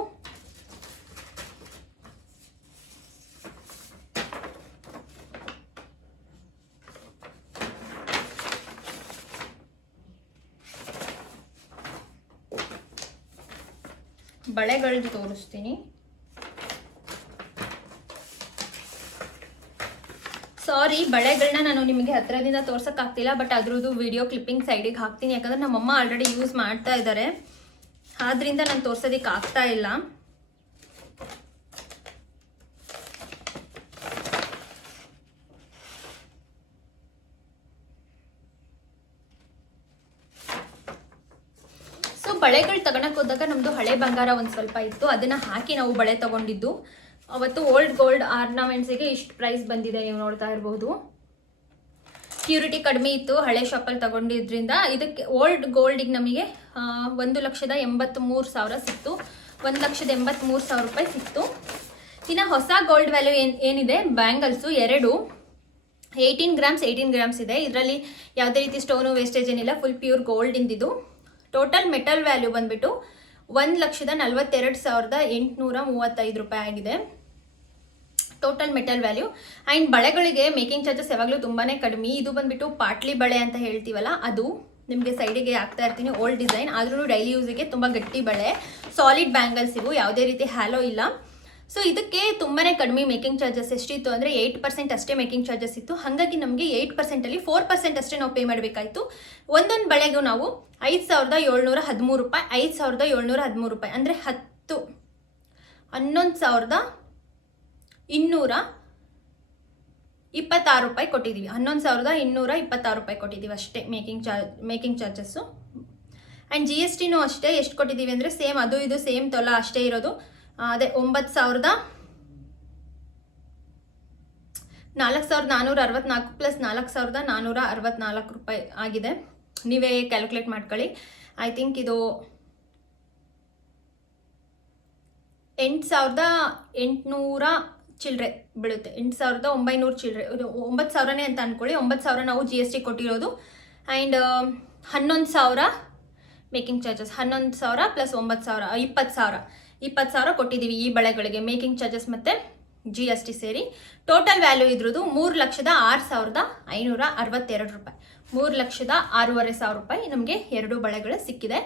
ಬಳೆಗಳದ್ದು ತೋರಿಸ್ತೀನಿ. ಸಾರಿ ಬಳೆಗಳನ್ನ ನಾನು ನಿಮಗೆ ಹತ್ರದಿಂದ ತೋರ್ಸೋಕ್ಕಾಗ್ತಿಲ್ಲ ಬಟ್ ಅದ್ರದ್ದು ವಿಡಿಯೋ ಕ್ಲಿಪ್ಪಿಂಗ್ ಸೈಡಿಗೆ ಹಾಕ್ತೀನಿ. ಯಾಕಂದ್ರೆ ನಮ್ಮಮ್ಮ ಆಲ್ರೆಡಿ ಯೂಸ್ ಮಾಡ್ತಾ ಇದ್ದಾರೆ ಆದ್ರಿಂದ ನಾನು ತೋರ್ಸೋದಕ್ಕೆ ಆಗ್ತಾ ಇಲ್ಲ ಸೊ ಬಳೆಗಳು ತಗೊಳಕ್ ಹೋದಾಗ ನಮ್ದು ಹಳೆ ಬಂಗಾರ ಒಂದು ಸ್ವಲ್ಪ ಇತ್ತು. ಅದನ್ನ ಹಾಕಿ ನಾವು ಬಳೆ ತಗೊಂಡಿದ್ದು. ಅವತ್ತು ಓಲ್ಡ್ ಗೋಲ್ಡ್ ಆರ್ನಮೆಂಟ್ಸಿಗೆ ಇಷ್ಟು ಪ್ರೈಸ್ ಬಂದಿದೆ ನೀವು ನೋಡ್ತಾ ಇರಬಹುದು ಪ್ಯೂರಿಟಿ ಕಡಿಮೆ ಇತ್ತು. ಹಳೆ ಶಾಪಲ್ಲಿ ತಗೊಂಡಿದ್ರಿಂದ ಇದಕ್ಕೆ ಓಲ್ಡ್ ಗೋಲ್ಡಿಗೆ ನಮಗೆ ಒಂದು ಲಕ್ಷದ ಎಂಬತ್ತ್ಮೂರು ಸಾವಿರ ಸಿಕ್ತು. ಒಂದು ಲಕ್ಷದ ಎಂಬತ್ತ್ಮೂರು ಸಾವಿರ ರೂಪಾಯಿ ಸಿಕ್ತು. ಇನ್ನು ಹೊಸ ಗೋಲ್ಡ್ ವ್ಯಾಲ್ಯೂ ಏನು, ಏನಿದೆ? ಬ್ಯಾಂಗಲ್ಸು ಎರಡು. ಏಯ್ಟೀನ್ ಗ್ರಾಮ್ಸ್ ಏಯ್ಟೀನ್ ಗ್ರಾಮ್ಸ್ ಇದೆ. ಇದರಲ್ಲಿ ಯಾವುದೇ ರೀತಿ ಸ್ಟೋನು ವೇಸ್ಟೇಜ್ ಏನಿಲ್ಲ. ಫುಲ್ ಪ್ಯೂರ್ ಗೋಲ್ಡ್ ಇಂದಿದು. ಟೋಟಲ್ ಮೆಟಲ್ ವ್ಯಾಲ್ಯೂ ಬಂದ್ಬಿಟ್ಟು ಒಂದು ಲಕ್ಷದ ನಲವತ್ತೆರಡು ಸಾವಿರದ ಎಂಟುನೂರ ಮೂವತ್ತೈದು ರೂಪಾಯಿ ಆಗಿದೆ. Total metal value. ಆ್ಯಂಡ್ ಬಳೆಗಳಿಗೆ ಮೇಕಿಂಗ್ ಚಾರ್ಜಸ್ ಯಾವಾಗಲೂ ತುಂಬಾ ಕಡಿಮೆ. ಇದು ಬಂದ್ಬಿಟ್ಟು ಪಾಟ್ಲಿ ಬಳೆ ಅಂತ ಹೇಳ್ತೀವಲ್ಲ, ಅದು ನಿಮಗೆ ಸೈಡಿಗೆ ಹಾಕ್ತಾ ಇರ್ತೀನಿ ಓಲ್ಡ್ ಡಿಸೈನ್ ಆದ್ರೂ ಡೈಲಿ ಯೂಸಿಗೆ ತುಂಬ ಗಟ್ಟಿ ಬಳೆ. ಸಾಲಿಡ್ ಬ್ಯಾಂಗಲ್ಸ್ ಇವು, ಯಾವುದೇ ರೀತಿ ಹ್ಯಾಲೋ ಇಲ್ಲ. ಸೊ ಇದಕ್ಕೆ ತುಂಬಾ ಕಡಿಮೆ ಮೇಕಿಂಗ್ ಚಾರ್ಜಸ್ ಎಷ್ಟಿತ್ತು ಅಂದರೆ ಏಯ್ಟ್ ಪರ್ಸೆಂಟ್ ಅಷ್ಟೇ ಮೇಕಿಂಗ್ ಚಾರ್ಜಸ್ ಇತ್ತು. ಹಾಗಾಗಿ ನಮಗೆ ಏಯ್ಟ್ ಪರ್ಸೆಂಟಲ್ಲಿ ಫೋರ್ ಪರ್ಸೆಂಟ್ ಅಷ್ಟೇ ನಾವು ಪೇ ಮಾಡಬೇಕಾಯಿತು. ಒಂದೊಂದು ಬಳೆಗೂ ನಾವು ಐದು ಸಾವಿರದ ಏಳ್ನೂರ ಹದಿಮೂರು ರೂಪಾಯಿ, ಐದು ಸಾವಿರದ ಏಳ್ನೂರ ಹದಿಮೂರು ರೂಪಾಯಿ ಅಂದರೆ ಹತ್ತು, ಹನ್ನೊಂದು ಸಾವಿರದ ಇನ್ನೂರ ಇಪ್ಪತ್ತಾರು ರೂಪಾಯಿ ಕೊಟ್ಟಿದ್ದೀವಿ ಹನ್ನೊಂದು ಸಾವಿರದ ಇನ್ನೂರ ಇಪ್ಪತ್ತಾರು ರೂಪಾಯಿ ಕೊಟ್ಟಿದ್ದೀವಿ ಅಷ್ಟೇ making charge making charges and G S ಟಿನೂ ಅಷ್ಟೇ ಎಷ್ಟು ಕೊಟ್ಟಿದ್ದೀವಿ ಅಂದರೆ ಸೇಮ್ ಅದು ಇದು ಸೇಮ್ ತೊಲ ಅಷ್ಟೇ ಇರೋದು. ಅದೇ ಒಂಬತ್ತು ಸಾವಿರದ ನಾಲ್ಕು ಸಾವಿರದ ನಾನ್ನೂರ ಅರವತ್ನಾಲ್ಕು ಪ್ಲಸ್ ನಾಲ್ಕು ಸಾವಿರದ ನಾನ್ನೂರ ಅರವತ್ನಾಲ್ಕು ರೂಪಾಯಿ ಆಗಿದೆ. ನೀವೇ ಕ್ಯಾಲ್ಕುಲೇಟ್ ಮಾಡ್ಕೊಳ್ಳಿ. ಐ ಥಿಂಕ್ ಇದು ಎಂಟು ಸಾವಿರದ ಎಂಟುನೂರ ಚಿಲ್ಲರೆ ಬೀಳುತ್ತೆ. ಎಂಟು ಸಾವಿರದ ಒಂಬೈನೂರು ಚಿಲ್ಲರೆ ಒಂಬತ್ತು ಸಾವಿರನೇ ಅಂತ ಅಂದ್ಕೊಳ್ಳಿ ಒಂಬತ್ತು ಸಾವಿರ ನಾವು ಜಿ ಎಸ್ ಟಿ ಕೊಟ್ಟಿರೋದು. ಆ್ಯಂಡ್ ಹನ್ನೊಂದು ಸಾವಿರ ಮೇಕಿಂಗ್ ಚಾರ್ಜಸ್ ಹನ್ನೊಂದು ಸಾವಿರ ಪ್ಲಸ್ ಒಂಬತ್ತು ಸಾವಿರ, ಇಪ್ಪತ್ತು ಸಾವಿರ. ಇಪ್ಪತ್ತು ಸಾವಿರ ಕೊಟ್ಟಿದ್ದೀವಿ ಈ ಬಳೆಗಳಿಗೆ. ಮೇಕಿಂಗ್ ಚಾರ್ಜಸ್ ಮತ್ತು ಜಿ ಎಸ್ ಟಿ ಸೇರಿ. ಟೋಟಲ್ ವ್ಯಾಲ್ಯೂ ಇದ್ರದ್ದು ಮೂರು ಲಕ್ಷದ ಆರು ಸಾವಿರದ ಐನೂರ ಅರವತ್ತೆರಡು ರೂಪಾಯಿ. ಮೂರು ಲಕ್ಷದ ಆರೂವರೆ ಸಾವಿರ ರೂಪಾಯಿ ನಮಗೆ ಎರಡು ಬಳೆಗಳು ಸಿಕ್ಕಿದೆ.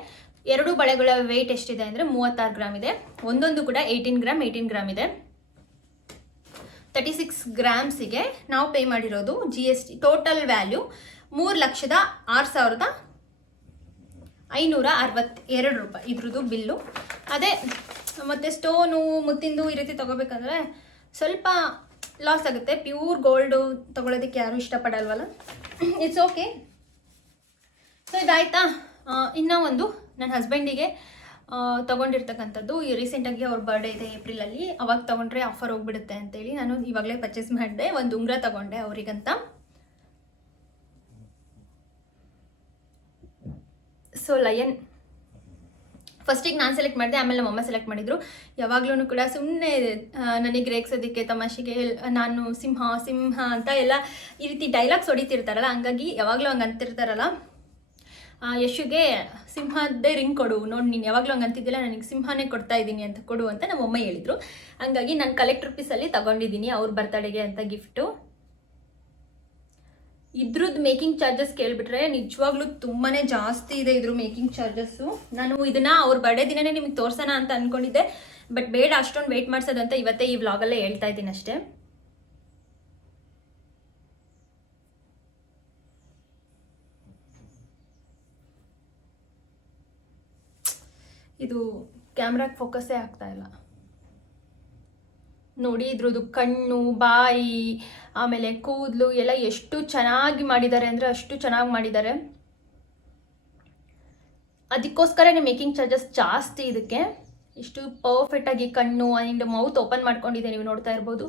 ಎರಡು ಬಳೆಗಳ ವೆಯ್ಟ್ ಎಷ್ಟಿದೆ ಅಂದರೆ ಮೂವತ್ತಾರು ಗ್ರಾಮ್ ಇದೆ. ಒಂದೊಂದು ಕೂಡ ಏಯ್ಟೀನ್ ಗ್ರಾಮ್ ಏಯ್ಟೀನ್ ಗ್ರಾಮ್ ಇದೆ. ತರ್ಟಿ ಸಿಕ್ಸ್ ಗ್ರಾಮ್ಸಿಗೆ ನಾವು ಪೇ ಮಾಡಿರೋದು G S T total value ಮೂರು ಲಕ್ಷದ ಆರು ಸಾವಿರದ ಐನೂರ ಅರವತ್ತೆರಡು ರೂಪಾಯಿ. ಇದ್ರದ್ದು ಬಿಲ್ಲು. ಅದೇ ಮತ್ತು ಸ್ಟೋನು ಮುತ್ತಿಂದು ಈ ರೀತಿ ತೊಗೋಬೇಕಂದ್ರೆ ಸ್ವಲ್ಪ ಲಾಸ್ ಆಗುತ್ತೆ. ಪ್ಯೂರ್ ಗೋಲ್ಡು ತೊಗೊಳೋದಕ್ಕೆ ಯಾರೂ ಇಷ್ಟಪಡಲ್ವಲ್ಲ? ಇಟ್ಸ್ ಓಕೆ ಸೊ ಇದಾಯ್ತಾ? ಇನ್ನ ಒಂದು ನನ್ನ ಹಸ್ಬೆಂಡಿಗೆ ತೊಗೊಂಡಿರ್ತಕ್ಕಂಥದ್ದು. ಈ ರೀಸೆಂಟಾಗಿ ಅವ್ರ ಬರ್ಡೇ ಇದೆ ಏಪ್ರಿಲಲ್ಲಿ ಅವಾಗ ತೊಗೊಂಡ್ರೆ ಆಫರ್ ಹೋಗ್ಬಿಡುತ್ತೆ ಅಂತೇಳಿ ನಾನು ಇವಾಗಲೇ ಪರ್ಚೇಸ್ ಮಾಡಿದೆ. ಒಂದು ಉಂಗುರ ತೊಗೊಂಡೆ ಅವರಿಗಂತ. ಸೊ ಲಯನ್ ಫಸ್ಟಿಗೆ ನಾನು ಸೆಲೆಕ್ಟ್ ಮಾಡಿದೆ, ಆಮೇಲೆ ನಮ್ಮಮ್ಮ ಸೆಲೆಕ್ಟ್ ಮಾಡಿದ್ರು. ಯಾವಾಗ್ಲೂ ಕೂಡ ಸುಮ್ಮನೆ ನನಗೆ ರೇಗ್ಸೋದಕ್ಕೆ ತಮಾಷೆಗೆ ನಾನು ಸಿಂಹ ಸಿಂಹ ಅಂತ ಎಲ್ಲ ಈ ರೀತಿ ಡೈಲಾಗ್ಸ್ ಹೊಡಿತಿರ್ತಾರಲ್ಲ ಹಂಗಾಗಿ ಯಾವಾಗಲೂ ಹಂಗೆ ಅಂತಿರ್ತಾರಲ್ಲ ಯಶುಗೆ ಸಿಂಹದ್ದೇ ರಿಂಗ್ ಕೊಡು, ನೋಡಿ ನೀನು ಯಾವಾಗಲೂ ಹಂಗೆ ಅಂತಿದ್ದಿಲ್ಲ, ನನಗೆ ಸಿಂಹನೇ ಕೊಡ್ತಾ ಇದ್ದೀನಿ ಅಂತ ಕೊಡು ಅಂತ ನಮ್ಮಮ್ಮ ಹೇಳಿದರು. ಹಂಗಾಗಿ ನಾನು ಕಲೆಕ್ಟ್ ರುಪೀಸಲ್ಲಿ ತಗೊಂಡಿದ್ದೀನಿ, ಅವ್ರ ಬರ್ತಡೆಗೆ ಅಂತ ಗಿಫ್ಟು ಇದ್ರದ್ದು ಮೇಕಿಂಗ್ ಚಾರ್ಜಸ್ ಕೇಳಿಬಿಟ್ರೆ ನಿಜವಾಗ್ಲೂ ತುಂಬಾ ಜಾಸ್ತಿ ಇದೆ ಇದ್ರ ಮೇಕಿಂಗ್ ಚಾರ್ಜಸ್ಸು. ನಾನು ಇದನ್ನ ಅವ್ರ ಬರ್ಡೇ ದಿನನೇ ನಿಮಗೆ ತೋರ್ಸೋಣ ಅಂತ ಅಂದ್ಕೊಂಡಿದ್ದೆ ಬಟ್ ಬೇಡ, ಅಷ್ಟೊಂದು ವೆಯ್ಟ್ ಮಾಡ್ಸೋದಂತ ಇವತ್ತೇ ಈ ವ್ಲಾಗಲ್ಲೇ ಹೇಳ್ತಾ ಇದ್ದೀನಿ ಅಷ್ಟೇ. ಇದು ಕ್ಯಾಮ್ರಾಗೆ ಫೋಕಸ್ಸೇ ಆಗ್ತಾ ಇಲ್ಲ. ನೋಡಿ, ಇದ್ರದ್ದು ಕಣ್ಣು, ಬಾಯಿ, ಆಮೇಲೆ ಕೂದಲು ಎಲ್ಲ ಎಷ್ಟು ಚೆನ್ನಾಗಿ ಮಾಡಿದ್ದಾರೆ ಅಂದರೆ ಅಷ್ಟು ಚೆನ್ನಾಗಿ ಮಾಡಿದ್ದಾರೆ. ಅದಕ್ಕೋಸ್ಕರನೇ ಮೇಕಿಂಗ್ ಚಾರ್ಜಸ್ ಜಾಸ್ತಿ ಇದಕ್ಕೆ. ಇಷ್ಟು ಪರ್ಫೆಕ್ಟಾಗಿ ಕಣ್ಣು ಆ್ಯಂಡ್ ಮೌತ್ ಓಪನ್ ಮಾಡ್ಕೊಂಡಿದೆ ನೀವು ನೋಡ್ತಾ ಇರ್ಬೋದು.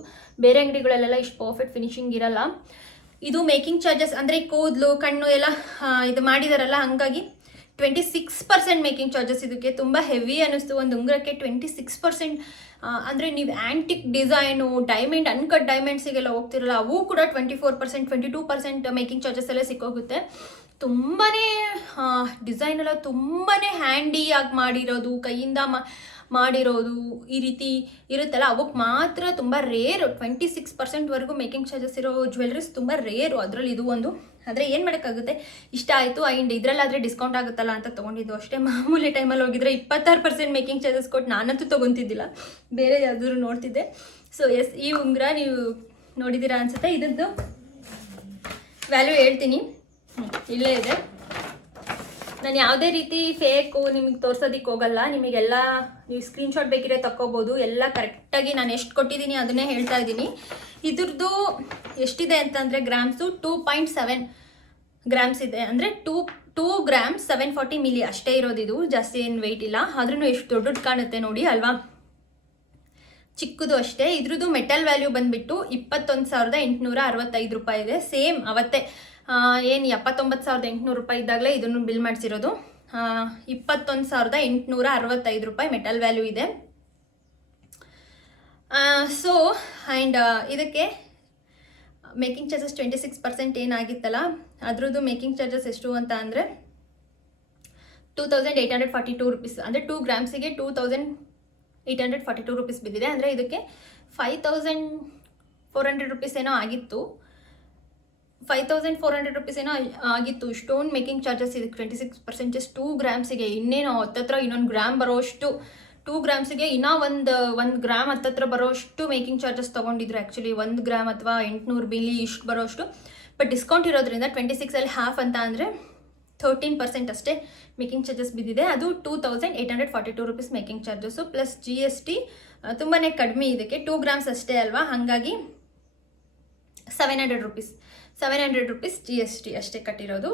ಬೇರೆ ಅಂಗಡಿಗಳಲ್ಲೆಲ್ಲ ಇಷ್ಟು ಪರ್ಫೆಕ್ಟ್ ಫಿನಿಶಿಂಗ್ ಇರಲ್ಲ. ಇದು ಮೇಕಿಂಗ್ ಚಾರ್ಜಸ್ ಅಂದರೆ ಕೂದಲು, ಕಣ್ಣು ಎಲ್ಲ ಇದು ಮಾಡಿದಾರಲ್ಲ, ಹಂಗಾಗಿ twenty six percent making charges ಇದಕ್ಕೆ ತುಂಬ ಹೆವಿ ಅನ್ನಿಸ್ತು. ಒಂದು ಉಂಗುರಕ್ಕೆ ಟ್ವೆಂಟಿ ಸಿಕ್ಸ್ ಪರ್ಸೆಂಟ್ ಅಂದರೆ ನೀವು ಆ್ಯಂಟಿಕ್ ಡಿಸೈನು ಡೈಮಂಡ್ ಅನ್ಕಟ್ ಡೈಮಂಡ್ಸಿಗೆಲ್ಲ ಹೋಗ್ತಿರಲ್ಲ, ಅವು ಕೂಡ twenty four percent twenty two percent making charges ಎಲ್ಲ ಸಿಕ್ಕೋಗುತ್ತೆ ತುಂಬಾ ಡಿಸೈನ್ ಎಲ್ಲ ತುಂಬಾ ಹ್ಯಾಂಡಿಯಾಗಿ ಮಾಡಿರೋದು. ಕೈಯಿಂದ ಮಾ ಮಾಡಿರೋದು ಈ ರೀತಿ ಇರುತ್ತಲ್ಲ, ಅವಕ್ಕೆ ಮಾತ್ರ ತುಂಬ ರೇರು ಟ್ವೆಂಟಿ ಸಿಕ್ಸ್ ಪರ್ಸೆಂಟ್ವರೆಗೂ ಮೇಕಿಂಗ್ ಚಾರ್ಜಸ್ ಇರೋ ಜ್ಯುವೆಲ್ರೀಸ್ ತುಂಬ ರೇರು ಅದರಲ್ಲಿ ಇದು ಒಂದು. ಆದರೆ ಏನು ಮಾಡೋಕ್ಕಾಗುತ್ತೆ? ಇಷ್ಟ ಆಯಿತು ಆ್ಯಂಡ್ ಇದರಲ್ಲಾದರೆ ಡಿಸ್ಕೌಂಟ್ ಆಗುತ್ತಲ್ಲ ಅಂತ ತೊಗೊಂಡಿದ್ದು ಅಷ್ಟೇ. ಮಾಮೂಲಿ ಟೈಮಲ್ಲಿ ಹೋಗಿದ್ರೆ ಇಪ್ಪತ್ತಾರು ಪರ್ಸೆಂಟ್ ಮೇಕಿಂಗ್ ಚಾರ್ಜಸ್ ಕೊಟ್ಟು ನಾನಂತೂ ತೊಗೊತಿದ್ದಿಲ್ಲ. ಬೇರೆ ಯಾವ್ದಾದ್ರು ನೋಡ್ತಿದ್ದೆ. ಸೊ ಎಸ್ ಈ ಉಂಗುರ ನೀವು ನೋಡಿದ್ದೀರಾ ಅನಿಸುತ್ತೆ. ಇದದ್ದು ವ್ಯಾಲ್ಯೂ ಹೇಳ್ತೀನಿ. ಇಲ್ಲೇ ಇದೆ. ನಾನು ಯಾವುದೇ ರೀತಿ ಫೇಕು ನಿಮಗೆ ತೋರ್ಸೋದಿಕ್ಕೆ ಹೋಗಲ್ಲ. ನಿಮಗೆಲ್ಲ ನೀವು ಸ್ಕ್ರೀನ್ಶಾಟ್ ಬೇಕಿದ್ರೆ ತಕ್ಕೋಬೋದು. ಎಲ್ಲ ಕರೆಕ್ಟಾಗಿ ನಾನು ಎಷ್ಟು ಕೊಟ್ಟಿದ್ದೀನಿ ಅದನ್ನೇ ಹೇಳ್ತಾ ಇದ್ದೀನಿ. ಇದ್ರದ್ದು ಎಷ್ಟಿದೆ ಅಂತಂದರೆ grams two point seven grams ಇದೆ. ಅಂದರೆ two two grams seven forty milli ಅಷ್ಟೇ ಇರೋದು ಇದು. ಜಾಸ್ತಿ ಏನು ವೆಯ್ಟ್ ಇಲ್ಲ. ಆದ್ರೂ ಎಷ್ಟು ದೊಡ್ಡದು ಕಾಣುತ್ತೆ ನೋಡಿ, ಅಲ್ವಾ? ಚಿಕ್ಕದು ಅಷ್ಟೇ. ಇದ್ರದ್ದು ಮೆಟಲ್ ವ್ಯಾಲ್ಯೂ ಬಂದುಬಿಟ್ಟು ಇಪ್ಪತ್ತೊಂದು ಸಾವಿರದ ಎಂಟುನೂರ ಅರವತ್ತೈದು ರೂಪಾಯಿ ಇದೆ. ಸೇಮ್ ಅವತ್ತೇ. ಏನು ಎಪ್ಪತ್ತೊಂಬತ್ತು ಸಾವಿರದ ಎಂಟುನೂರು ರೂಪಾಯಿ ಇದ್ದಾಗಲೇ ಇದನ್ನು ಬಿಲ್ ಮಾಡಿಸಿರೋದು. ಇಪ್ಪತ್ತೊಂದು ಸಾವಿರದ ಎಂಟುನೂರ ಅರವತ್ತೈದು ರೂಪಾಯಿ ಮೆಟಲ್ ವ್ಯಾಲ್ಯೂ ಇದೆ. ಸೊ ಆ್ಯಂಡ್ ಇದಕ್ಕೆ making charges twenty six percent ಏನಾಗಿತ್ತಲ್ಲ, ಅದ್ರದ್ದು ಮೇಕಿಂಗ್ ಚಾರ್ಜಸ್ ಎಷ್ಟು ಅಂತ ಅಂದರೆ two thousand eight hundred forty two rupees, ಅಂದರೆ two ಗ್ರಾಮ್ಸಿಗೆ two thousand eight hundred forty two rupees ಬಿದ್ದಿದೆ. ಅಂದರೆ ಇದಕ್ಕೆ five thousand four hundred rupees ಏನೋ ಆಗಿತ್ತು. Five thousand four hundred rupees ಏನೋ ಆಗಿತ್ತು. ಸ್ಟೋನ್ ಮೇಕಿಂಗ್ ಚಾರ್ಜಸ್ ಇದಕ್ಕೆ ಟ್ವೆಂಟಿ ಸಿಕ್ಸ್ ಪರ್ಸೆಂಟೇಜ್ ಟೂ ಗ್ರಾಮ್ಸಿಗೆ ಇನ್ನೇನು ಹತ್ತತ್ರ ಇನ್ನೊಂದು ಗ್ರಾಮ್ ಬರೋಷ್ಟು. ಟೂ ಗ್ರಾಮ್ಸಿಗೆ ಇನ್ನೂ ಒಂದು ಒಂದು ಗ್ರಾಮ್ ಹತ್ತತ್ರ ಬರೋಷ್ಟು ಮೇಕಿಂಗ್ ಚಾರ್ಜಸ್ ತೊಗೊಂಡಿದ್ರು. ಆ್ಯಕ್ಚುಲಿ ಒಂದು ಗ್ರಾಮ್ ಅಥವಾ ಎಂಟುನೂರು ಬಿಲಿ ಇಷ್ಟು ಬರೋಷ್ಟು. ಬಟ್ ಡಿಸ್ಕೌಂಟ್ ಇರೋದ್ರಿಂದ ಟ್ವೆಂಟಿ ಸಿಕ್ಸಲ್ಲಿ ಹಾಫ್ ಅಂತ ಅಂದರೆ ಥರ್ಟೀನ್ ಪರ್ಸೆಂಟ್ ಅಷ್ಟೇ ಮೇಕಿಂಗ್ ಚಾರ್ಜಸ್ ಬಿದ್ದಿದೆ. ಅದು two thousand eight hundred forty two rupees making charges plus G S T ತುಂಬಾ ಕಡಿಮೆ ಇದಕ್ಕೆ. ಟೂ ಗ್ರಾಮ್ಸ್ ಅಷ್ಟೇ ಅಲ್ವಾ? ಹಾಗಾಗಿ seven hundred rupees seven hundred rupees G S T ಅಷ್ಟೇ ಕಟ್ಟಿರೋದು.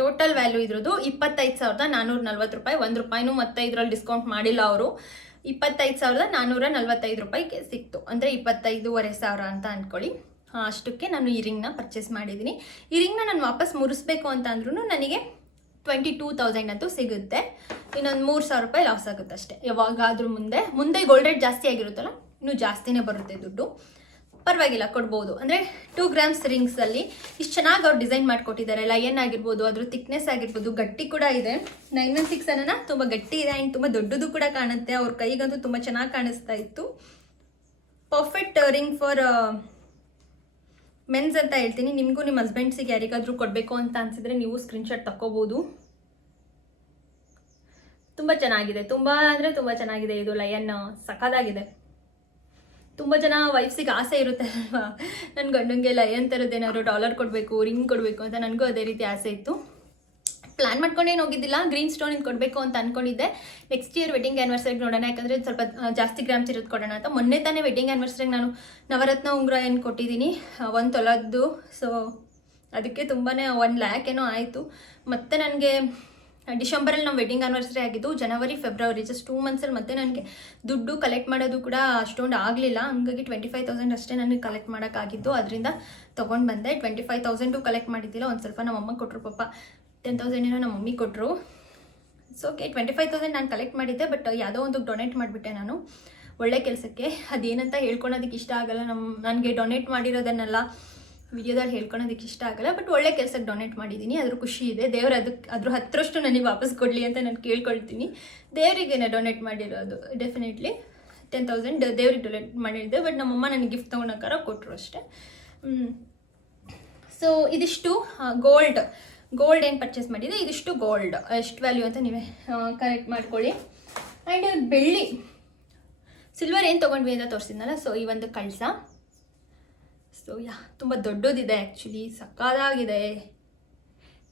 ಟೋಟಲ್ ವ್ಯಾಲ್ಯೂ ಇದ್ರದ್ದು ಇಪ್ಪತ್ತೈದು ಸಾವಿರದ ನಾನ್ನೂರ ನಲ್ವತ್ತು ರೂಪಾಯಿ. ಒಂದು ರೂಪಾಯಿನೂ ಮತ್ತೆ ಇದರಲ್ಲಿ ಡಿಸ್ಕೌಂಟ್ ಮಾಡಿಲ್ಲ ಅವರು. ಇಪ್ಪತ್ತೈದು ಸಾವಿರದ ನಾನ್ನೂರ ನಲ್ವತ್ತೈದು ರೂಪಾಯಿಗೆ ಸಿಕ್ತು. ಅಂದರೆ ಇಪ್ಪತ್ತೈದೂವರೆ ಸಾವಿರ ಅಂತ ಅಂದ್ಕೊಳ್ಳಿ ಅಷ್ಟಕ್ಕೆ ನಾನು ಈ ರಿಂಗ್ನ ಪರ್ಚೇಸ್ ಮಾಡಿದ್ದೀನಿ. ಈ ರಿಂಗ್ನ ನಾನು ವಾಪಸ್ ಮುರಿಸ್ಬೇಕು ಅಂತ ಅಂದ್ರೂ ನನಗೆ ಟ್ವೆಂಟಿ ಟೂ ತೌಸಂಡ್ ಅಂತೂ ಸಿಗುತ್ತೆ. ಇನ್ನೊಂದು ಮೂರು ಸಾವಿರ ರೂಪಾಯಿ ಲಾಸ್ ಆಗುತ್ತೆ ಅಷ್ಟೇ. ಯಾವಾಗಾದ್ರೂ ಮುಂದೆ. ಮುಂದೆ ಗೋಲ್ಡ್ ರೇಟ್ ಜಾಸ್ತಿ ಆಗಿರುತ್ತಲ್ಲ, ಇನ್ನೂ ಜಾಸ್ತಿನೇ ಬರುತ್ತೆ ದುಡ್ಡು. ಪರವಾಗಿಲ್ಲ, ಕೊಡ್ಬೋದು. ಅಂದರೆ ಟೂ ಗ್ರಾಮ್ಸ್ ರಿಂಗ್ಸಲ್ಲಿ ಇಷ್ಟು ಚೆನ್ನಾಗಿ ಅವ್ರು ಡಿಸೈನ್ ಮಾಡಿಕೊಟ್ಟಿದ್ದಾರೆ. ಲಯನ್ ಆಗಿರ್ಬೋದು, ಅದ್ರ ಥಿಕ್ನೆಸ್ ಆಗಿರ್ಬೋದು, ಗಟ್ಟಿ ಕೂಡ ಇದೆ. ನೈನ್ ಒನ್ ಸಿಕ್ಸ್ ಅನ್ನೋಣ ತುಂಬ ಗಟ್ಟಿ ಇದೆ. ಆ್ಯಂಡ್ ತುಂಬ ದೊಡ್ಡದು ಕೂಡ ಕಾಣುತ್ತೆ. ಅವ್ರ ಕೈಗಂತೂ ತುಂಬ ಚೆನ್ನಾಗಿ ಕಾಣಿಸ್ತಾ ಇತ್ತು. ಪರ್ಫೆಕ್ಟ್ ರಿಂಗ್ ಫಾರ್ ಮೆನ್ಸ್ ಅಂತ ಹೇಳ್ತೀನಿ. ನಿಮಗೂ ನಿಮ್ಮ ಹಸ್ಬೆಂಡ್ಸಿಗೆ ಯಾರಿಗಾದರೂ ಕೊಡಬೇಕು ಅಂತ ಅನಿಸಿದ್ರೆ ನೀವು ಸ್ಕ್ರೀನ್ಶಾಟ್ ತಗೋಬೋದು ತುಂಬ ಚೆನ್ನಾಗಿದೆ. ತುಂಬ ಅಂದರೆ ತುಂಬ ಚೆನ್ನಾಗಿದೆ. ಇದು ಲಯನ್ ಸಖತ್ತಾಗಿದೆ. ತುಂಬ ಜನ ವೈಫ್ಸಿಗೆ ಆಸೆ ಇರುತ್ತೆ ಅಲ್ವಾ? ನನ್ನ ಗಂಡಂಗೆ ಲಯನ್ ಥರದ್ದೇನಾದ್ರು ಡಾಲರ್ ಕೊಡಬೇಕು, ರಿಂಗ್ ಕೊಡಬೇಕು ಅಂತ ನನಗೂ ಅದೇ ರೀತಿ ಆಸೆ ಇತ್ತು. ಪ್ಲ್ಯಾನ್ ಮಾಡ್ಕೊಂಡೇನು ಹೋಗಿದ್ದಿಲ್ಲ, ಗ್ರೀನ್ ಸ್ಟೋನ್ ಇನ್ ಕೊಡಬೇಕು ಅಂತ ಅಂದ್ಕೊಂಡಿದ್ದೆ ನೆಕ್ಸ್ಟ್ ಇಯರ್ ವೆಡ್ಡಿಂಗ್ ಆ್ಯನಿವರ್ಸರಿಗೆ ನೋಡೋಣ, ಯಾಕಂದರೆ ಸ್ವಲ್ಪ ಜಾಸ್ತಿ ಗ್ರಾಮ್ಸ್ ಇರೋದು ಕೊಡೋಣ ಅಂತ. ಮೊನ್ನೆ ತಾನೇ ವೆಡ್ಡಿಂಗ್ ಆ್ಯನಿವರ್ಸರಿಗೆ ನಾನು ನವರತ್ನ ಉಂಗುರ ಏನು ಕೊಟ್ಟಿದ್ದೀನಿ ಒಂದು ತೊಲದ್ದು. ಸೊ ಅದಕ್ಕೆ ತುಂಬಾ ಒಂದು ಲ್ಯಾಕ್ ಏನೋ ಆಯಿತು. ಮತ್ತು ನನಗೆ ಡಿಸೆಂಬರಲ್ಲಿ ನಮ್ಮ ವೆಡ್ಡಿಂಗ್ ಆನಿವರ್ಸರಿ ಆಗಿದ್ದು, ಜನವರಿ, ಫೆಬ್ರವರಿ ಜಸ್ಟ್ ಟೂ ಮಂತ್ಸಲ್ಲಿ ಮತ್ತೆ ನನಗೆ ದುಡ್ಡು ಕಲೆಕ್ಟ್ ಮಾಡೋದು ಕೂಡ ಅಷ್ಟೊಂದು ಆಗಲಿಲ್ಲ. ಹಂಗಾಗಿ ಟ್ವೆಂಟಿ ಫೈವ್ ತೌಸಂಡ್ ಅಷ್ಟೇ ನನಗೆ ಕಲೆಕ್ಟ್ ಮಾಡೋಕ್ಕಾಗಿದ್ದು ಅದರಿಂದ ತೊಗೊಂಡು ಬಂದೆ. ಟ್ವೆಂಟಿ ಫೈವ್ ತೌಸಂಡು ಕಲೆಕ್ಟ್ ಮಾಡಿದ್ದಿಲ್ಲ. ಒಂದು ಸ್ವಲ್ಪ ನಮ್ಮ ಅಮ್ಮ ಕೊಟ್ಟರು ಪಾಪ. ಟೆನ್ ತೌಸಂಡ್ ಏನೋ ನಮ್ಮ ಮಮ್ಮಿ ಕೊಟ್ಟರು so okay twenty five thousand ನಾನು ಕಲೆಕ್ಟ್ ಮಾಡಿದ್ದೆ ಬಟ್ ಯಾವುದೋ ಒಂದು ಡೊನೇಟ್ ಮಾಡಿಬಿಟ್ಟೆ ನಾನು. ಒಳ್ಳೆ ಕೆಲಸಕ್ಕೆ. ಅದೇನಂತ ಹೇಳ್ಕೊಳೋದಕ್ಕೆ ಇಷ್ಟ ಆಗಲ್ಲ ನಮ್ಮ ನನಗೆ ಡೊನೇಟ್ ಮಾಡಿರೋದನ್ನೆಲ್ಲ. ವಿಡಿಯೋದಲ್ಲಿ ಹೇಳ್ಕೊಳೋದಕ್ಕೆ ಇಷ್ಟ ಆಗಲ್ಲ ಬಟ್ ಒಳ್ಳೆ ಕೆಲಸಕ್ಕೆ ಡೊನೇಟ್ ಮಾಡಿದ್ದೀನಿ ಅದ್ರ ಖುಷಿ ಇದೆ. ದೇವ್ರು ಅದಕ್ಕೆ ಅದ್ರ ಹತ್ತರಷ್ಟು ನನಗೆ ವಾಪಸ್ ಕೊಡಲಿ ಅಂತ ನಾನು ಕೇಳ್ಕೊಳ್ತೀನಿ. ದೇವರಿಗೆ ಡೊನೇಟ್ ಮಾಡಿರೋದು ಡೆಫಿನೆಟ್ಲಿ ಟೆನ್ ತೌಸಂಡ್ ದೇವ್ರಿಗೆ ಡೊನೇಟ್ ಮಾಡಿದ್ದೆ ಬಟ್ ನಮ್ಮಮ್ಮ ನನಗೆ ಗಿಫ್ಟ್ ತೊಗೊಳಕ್ಕಾರ ಕೊಟ್ಟರು ಅಷ್ಟೇ. ಸೊ ಇದಿಷ್ಟು ಗೋಲ್ಡ್ ಗೋಲ್ಡ್ ಏನು ಪರ್ಚೇಸ್ ಮಾಡಿದೆ? ಇದಿಷ್ಟು ಗೋಲ್ಡ್ ಎಷ್ಟು ವ್ಯಾಲ್ಯೂ ಅಂತ ನೀವೇ ಕರೆಕ್ಟ್ ಮಾಡ್ಕೊಳ್ಳಿ. ಆ್ಯಂಡ್ ಬೆಳ್ಳಿ. ಸಿಲ್ವರ್ ಏನು ತೊಗೊಂಡ್ವಿ ಅಂತ ತೋರಿಸಿದ್ನಲ್ಲ ಸೊ ಈ ಒಂದು ಕಳಸ. ಸೊ ಯಾ, ತುಂಬ ದೊಡ್ಡದಿದೆ ಆ್ಯಕ್ಚುಲಿ ಸಕ್ಕದಾಗಿದೆ